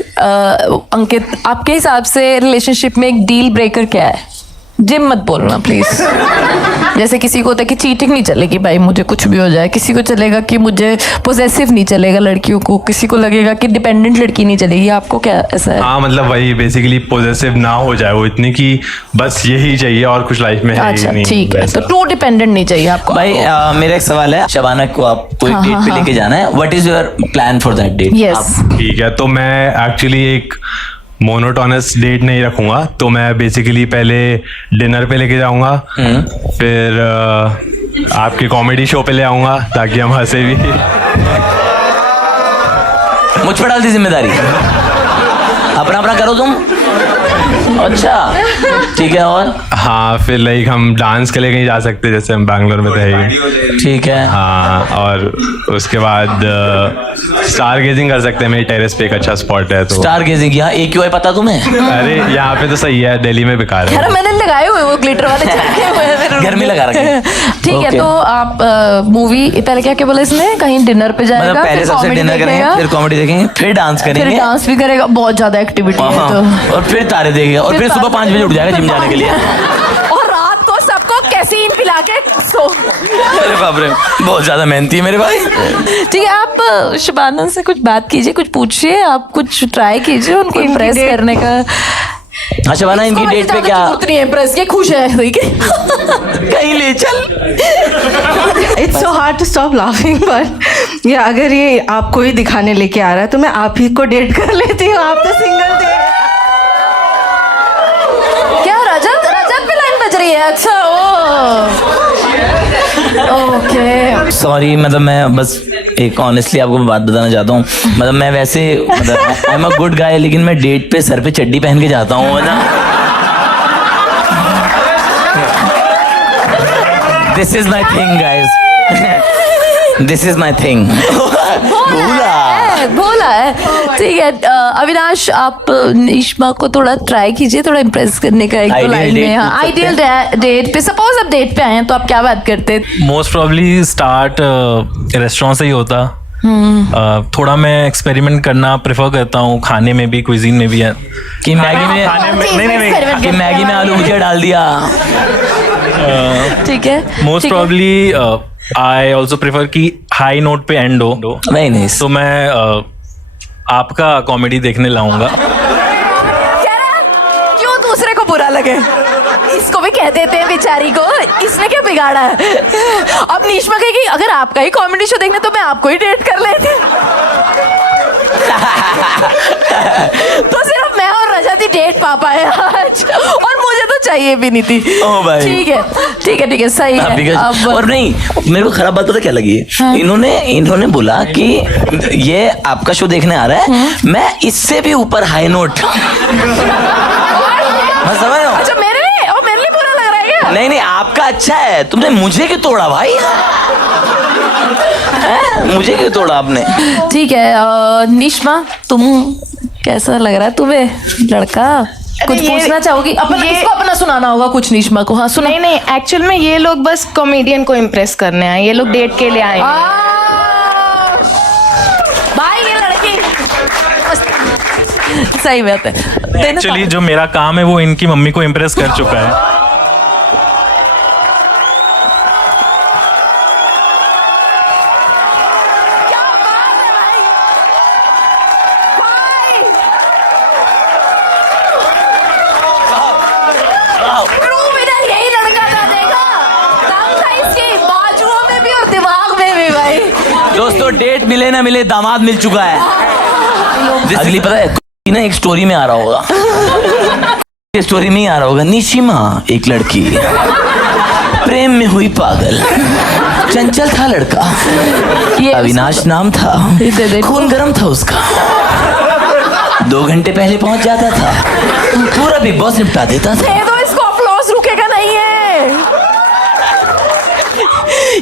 अंकित, आपके हिसाब से रिलेशनशिप में एक डील ब्रेकर क्या है? जिम मत बोलना प्लीज। जैसे किसी को होता है कि चीटिंग नहीं चलेगी भाई, मुझे कुछ भी हो जाए। किसी को चलेगा कि मुझे पोजेसिव नहीं चलेगा लड़कियों को, किसी को लगेगा कि डिपेंडेंट लड़की नहीं चलेगी। आपको क्या ऐसा है? हाँ मतलब वही बेसिकली पॉजेसिव ना हो जाए वो इतनी कि बस यही चाहिए और कुछ लाइफ में है ही अच्छा नहीं। ठीक है, वैसा। तो टू डिपेंडेंट नहीं चाहिए आपको। भाई मेरा एक सवाल है, शबाना को आप कोई हाँ, डेट हाँ, पे हाँ। लेके जाना है, what is your plan for that date? Yes, ठीक है, तो मैं एक्चुअली एक मोनोटोनस डेट नहीं रखूंगा, तो मैं बेसिकली पहले डिनर पे लेके जाऊंगा, फिर आपके कॉमेडी शो पे ले आऊंगा ताकि हम हंसे भी। मुझ पर डाल दी जिम्मेदारी, अपना अपना करो तुम। अच्छा ठीक है, और हाँ फिर लाइक हम डांस के लिए कहीं जा सकते हैं, जैसे हम बैंगलोर में तो है ही। ठीक है। हाँ, और उसके बाद स्टार गेजिंग कर सकते हैं, मेरी टेरेस पे एक अच्छा स्पॉट है तो। स्टार गेजिंग यहाँ AQI पता तुम्हें? अरे यहाँ पे तो सही है, दिल्ली में बेकार यार है। मैंने लगाए हुए वो ग्लिटर वाले चढ़े हुए हैं मेरे रूम घर में लगा रखे हैं। ठीक है, Okay. तो आप मूवी पहले क्या क्या बोला इसने, कहीं डिनर पे जाएगा, मतलब पहले फिर सबसे comedy डिनर करेंगे, देखेगा, फिर कॉमेडी देखेंगे, फिर डांस फिर करेंगे, डांस भी करेगा। बहुत ज्यादा एक्टिविटी है हाँ, तो। और फिर तारे देखेगा, और फिर सुबह 5 बजे उठ जाएगा जिम जाने के लिए। और रात को सबको कैसीन पिला के सो। अरे बाप रे, बहुत ज्यादा मेहनती है मेरे भाई। ठीक है, आप शबाना से कुछ बात कीजिए, कुछ पूछिए, आप कुछ ट्राई कीजिए उनको इनकी इम्प्रेस date- करने का। हाँ शबाना, इनकी इसको डेट पे वैसे क्या ज्यादा जरूरत नहीं है इम्प्रेस की, खुश है ठीक है। कहीं ले चल। It's so hard to stop laughing, but या अगर ये आपको ही दिखाने लेके आ रहा है तो मैं आप ही को डेट कर लेती हूँ, आप तो सिंगल थे। क्या रजत रजत पे लाइन बज रही है? अच्छा ओके। सॉरी, मतलब मैं बस एक ऑनेस्टली आपको बात बताना चाहता हूँ, मतलब मैं वैसे मतलब I am a good guy, लेकिन मैं डेट पे सर पे चड्डी पहन के जाता हूँ ना। This is my thing guys, this is my thing. बोला है ठीक है। अविनाश, आप निश्मा को थोड़ा ट्राई कीजिए, थोड़ा इम्प्रेस करने का एक दो Ideal लाइन date में। हाँ, पूछ सकते आइडियल डेट पे, सपोज आप डेट पे आए हैं तो आप क्या बात करते? मोस्ट प्रॉब्ली स्टार्ट रेस्टोरेंट से ही होता। थोड़ा मैं एक्सपेरिमेंट करना प्रेफर करता हूँ, खाने में भी, क्विजीन में भी है। कि मैगी में नहीं कि मैगी में आलू भुजिया डाल दिया। ठीक है। मोस्ट ठीक है। प्रॉब्ली आई ऑल्सो प्रेफर कि हाई नोट पे एंड हो। Very nice. तो मैं आपका कॉमेडी देखने लाऊंगा। कह रहा क्यों दूसरे को बुरा लगे, इसको भी कह देते हैं बेचारी को, इसने क्या बिगाड़ा है? अब निश्मा कहेगी अगर आपका ही कॉमेडी शो देखने तो मैं आपको ही डेट कर लेती। तो सिर्फ मैं और रजत ही डेट पा पाए आज, और मुझे तो चाहिए भी नहीं थी। ओ भाई। ठीक है ठीक है ठीक है, सही हाँ, है। because- और नहीं, मेरे को खराब बात पता क्या लगी? हाँ। इन्होंने बोला कि ये आपका शो देखने आ रहा है, मैं इससे भी ऊपर हाई नोट। मैं समझ रहा हूँ। अच्छा मेरे लिए बुरा लग रहा है क्या? नहीं नहीं, आपका अच्छा है, तुमने मुझे क्यों तोड़ा भाई? मुझे क्यों तोड़ा आपने? ठीक है, निश्मा तुम कैसा लग रहा है तुम्हें लड़का? कुछ ये- पूछना चाहोगी? इसको अपना सुनाना होगा कुछ निश्मा को। हाँ सुनो। नहीं नहीं, एक्चुअल में ये लोग बस कॉमेडियन को इम्प्रेस करने आए, ये लोग डेट के लिए आए हैं। भाई ये लड़की सही बात है। एक्चुअली जो मेरा काम है वो इनकी मम्मी को इम्प्रेस कर चुका है। क्या बात है भाई, रूम इधर यही लड़का था, देखा दम था इसकी बाजुओं में भी और दिमाग में भी भाई। दोस्तों, डेट मिले ना मिले, दामाद मिल चुका है। अगली पता है ना, एक स्टोरी में आ रहा होगा, स्टोरी में ही आ रहा होगा। निशिमा एक लड़की प्रेम में हुई पागल, चंचल था लड़का, ये अविनाश नाम था, खून गर्म था उसका, 2 घंटे पहले पहुंच जाता था, पूरा बिग बॉस निपटा देता था। दे दो इसको, अप्लॉज रुकेगा नहीं है।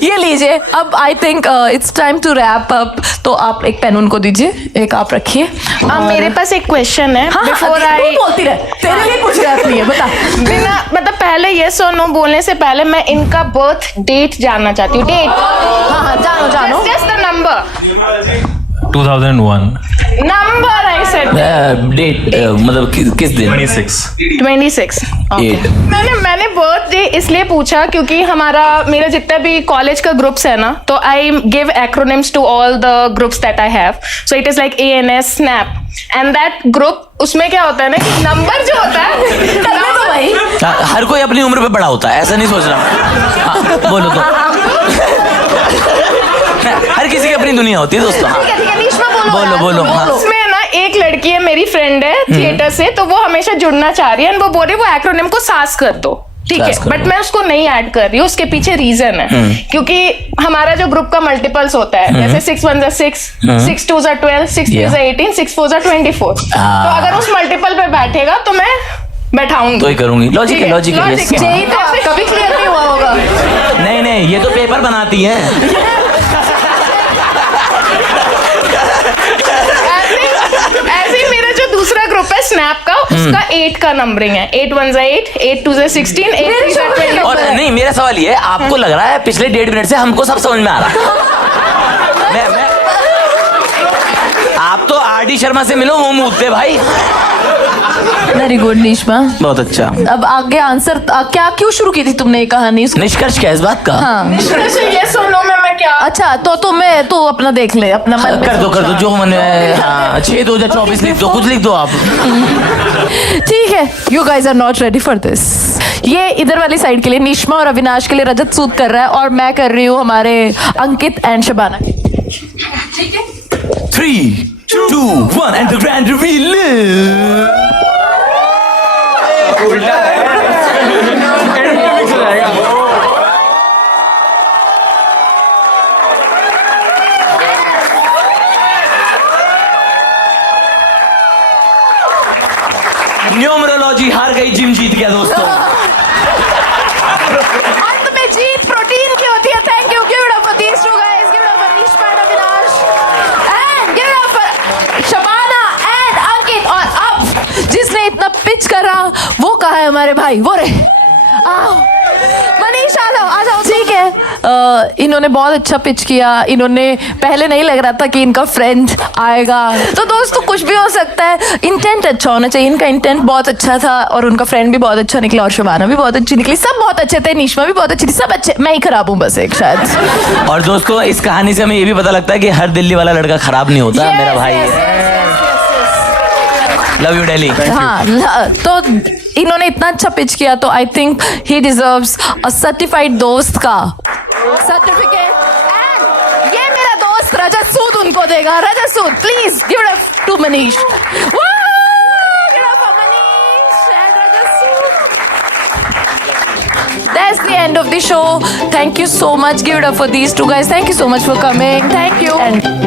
ये लीजिए, अब I think it's time to wrap up. तो आप एक पेन उनको दीजिए, एक आप रखिए। मेरे पास एक क्वेश्चन है हाँ, बिफोर तू आई बोलती रहे, तेरे लिए कुछ रैप नहीं है, बता। बिना मतलब पहले यस और नो बोलने से पहले मैं इनका बर्थ डेट जानना चाहती हूँ। डेट, हाँ जानो जानो। Just the number 2001। नंबर ऐसे said डेट मतलब किस दिन 26 26. Okay. Eight. मैंने बर्थडे इसलिए पूछा क्योंकि मेरा जितना भी कॉलेज का ग्रुप्स है ना, तो I give acronyms to all the groups that I have. So it is like ANS snap and that group. उसमें क्या होता है ना कि नंबर जो होता है करने दो भाई. हर कोई अपनी उम्र पे बड़ा होता है, ऐसा नहीं सोचना. हाँ, बोलो तो. हर किसी की अपनी दुनिया होती है दोस्तों. हाँ. ठीक है, निश्मा बोलो, यार, बोलो, हाँ. उसमें ना एक लड़की है, मेरी फ्रेंड है थिएटर से, तो वो हमेशा जुड़ना चाह रही है and वो बोल रही है वो एक्रोनिम को सास कर दो. ठीक है, सास कर बट दो. मैं उसको नहीं ऐड कर रही हूँ. उसके पीछे रीजन है क्योंकि हमारा जो ग्रुप का मल्टीपल्स होता है, जैसे 6 1 6, 6 2 12, 6 3 18, 6 4 24. तो अगर उस मल्टीपल पे बैठेगा तो मैं बैठाऊंगी. तो ही करूंगी. लॉजिक है, लॉजिक है. लॉजिक है. जेई तो कभी क्लियर नहीं हुआ होगा. नहीं नहीं, ये तो पेपर बनाती है. ऐसे ही मेरा जो दूसरा ग्रुप है स्नैप का, उसका 8 का नंबरिंग है. 8 1 8, 8 2 16, 8 3 20. और नहीं, मेरा सवाल ये है, आपको लग रहा है पिछले 1.5 मिनट से हमको सब समझ में आ रहा है. मैं आप तो RD शर्मा से मिलो, वो मूदते भाई. Very good Nishma. बहुत अच्छा. अब आगे आंसर क्या क्यों शुरू की थी तुमने ये कहानी? निष्कर्ष क्या है इस बात का? हाँ. ये सुनो मैं क्या. अच्छा तो तू अपना देख ले, अपना मन कर दो जो मैंने. हाँ, 6/2024 लिख दो, कुछ लिख दो आप. ठीक है. You guys are not ready for this. ये इधर वाली साइड के लिए निश्मा और अविनाश के लिए रजत सूद कर रहा है और मैं कर रही हूँ हमारे अंकित एंड शबाना. ठीक है. 3 2 1 and the grand reveal. Numerology हार गई, जिम जीत गया दोस्तों. अंत में जीत प्रोटीन की होती है. Thank you. Give it up for these two guys. Give it up for Nishma and Avinash and give it up for Shabana and Ankit. और अब जिसने इतना पिच करा वो कहा है हमारे भाई, वो रे. आओ मनीष, आ जाओ. ठीक है. इन्होंने बहुत अच्छा पिच किया. इन्होंने पहले नहीं लग रहा था कि इनका फ्रेंड आएगा. तो दोस्तों कुछ भी हो सकता है, इंटेंट अच्छा होना चाहिए. इनका इंटेंट बहुत अच्छा था और उनका फ्रेंड भी बहुत अच्छा निकला और शबाना भी बहुत अच्छी निकली. सब बहुत अच्छे थे. निश्मा भी बहुत अच्छी थी. सब अच्छे. मैं ही खराब हूँ बस एक शायद. और दोस्तों इस कहानी से हमें ये भी पता लगता है कि हर दिल्ली वाला लड़का खराब नहीं होता. मेरा भाई लव यू दिल्ली. हाँ, तो इन्होंने इतना अच्छा पिच किया तो आई think he deserves a certified दोस्त का सर्टिफिकेट. एंड ये मेरा दोस्त रजत सूद उनको देगा. Rajat Sood, please give it up to Manish. Give it up for Manish and Rajat Sood. That's the end of the show. Thank you so much. Give it up for these two guys. Thank you so much for coming. Thank you. And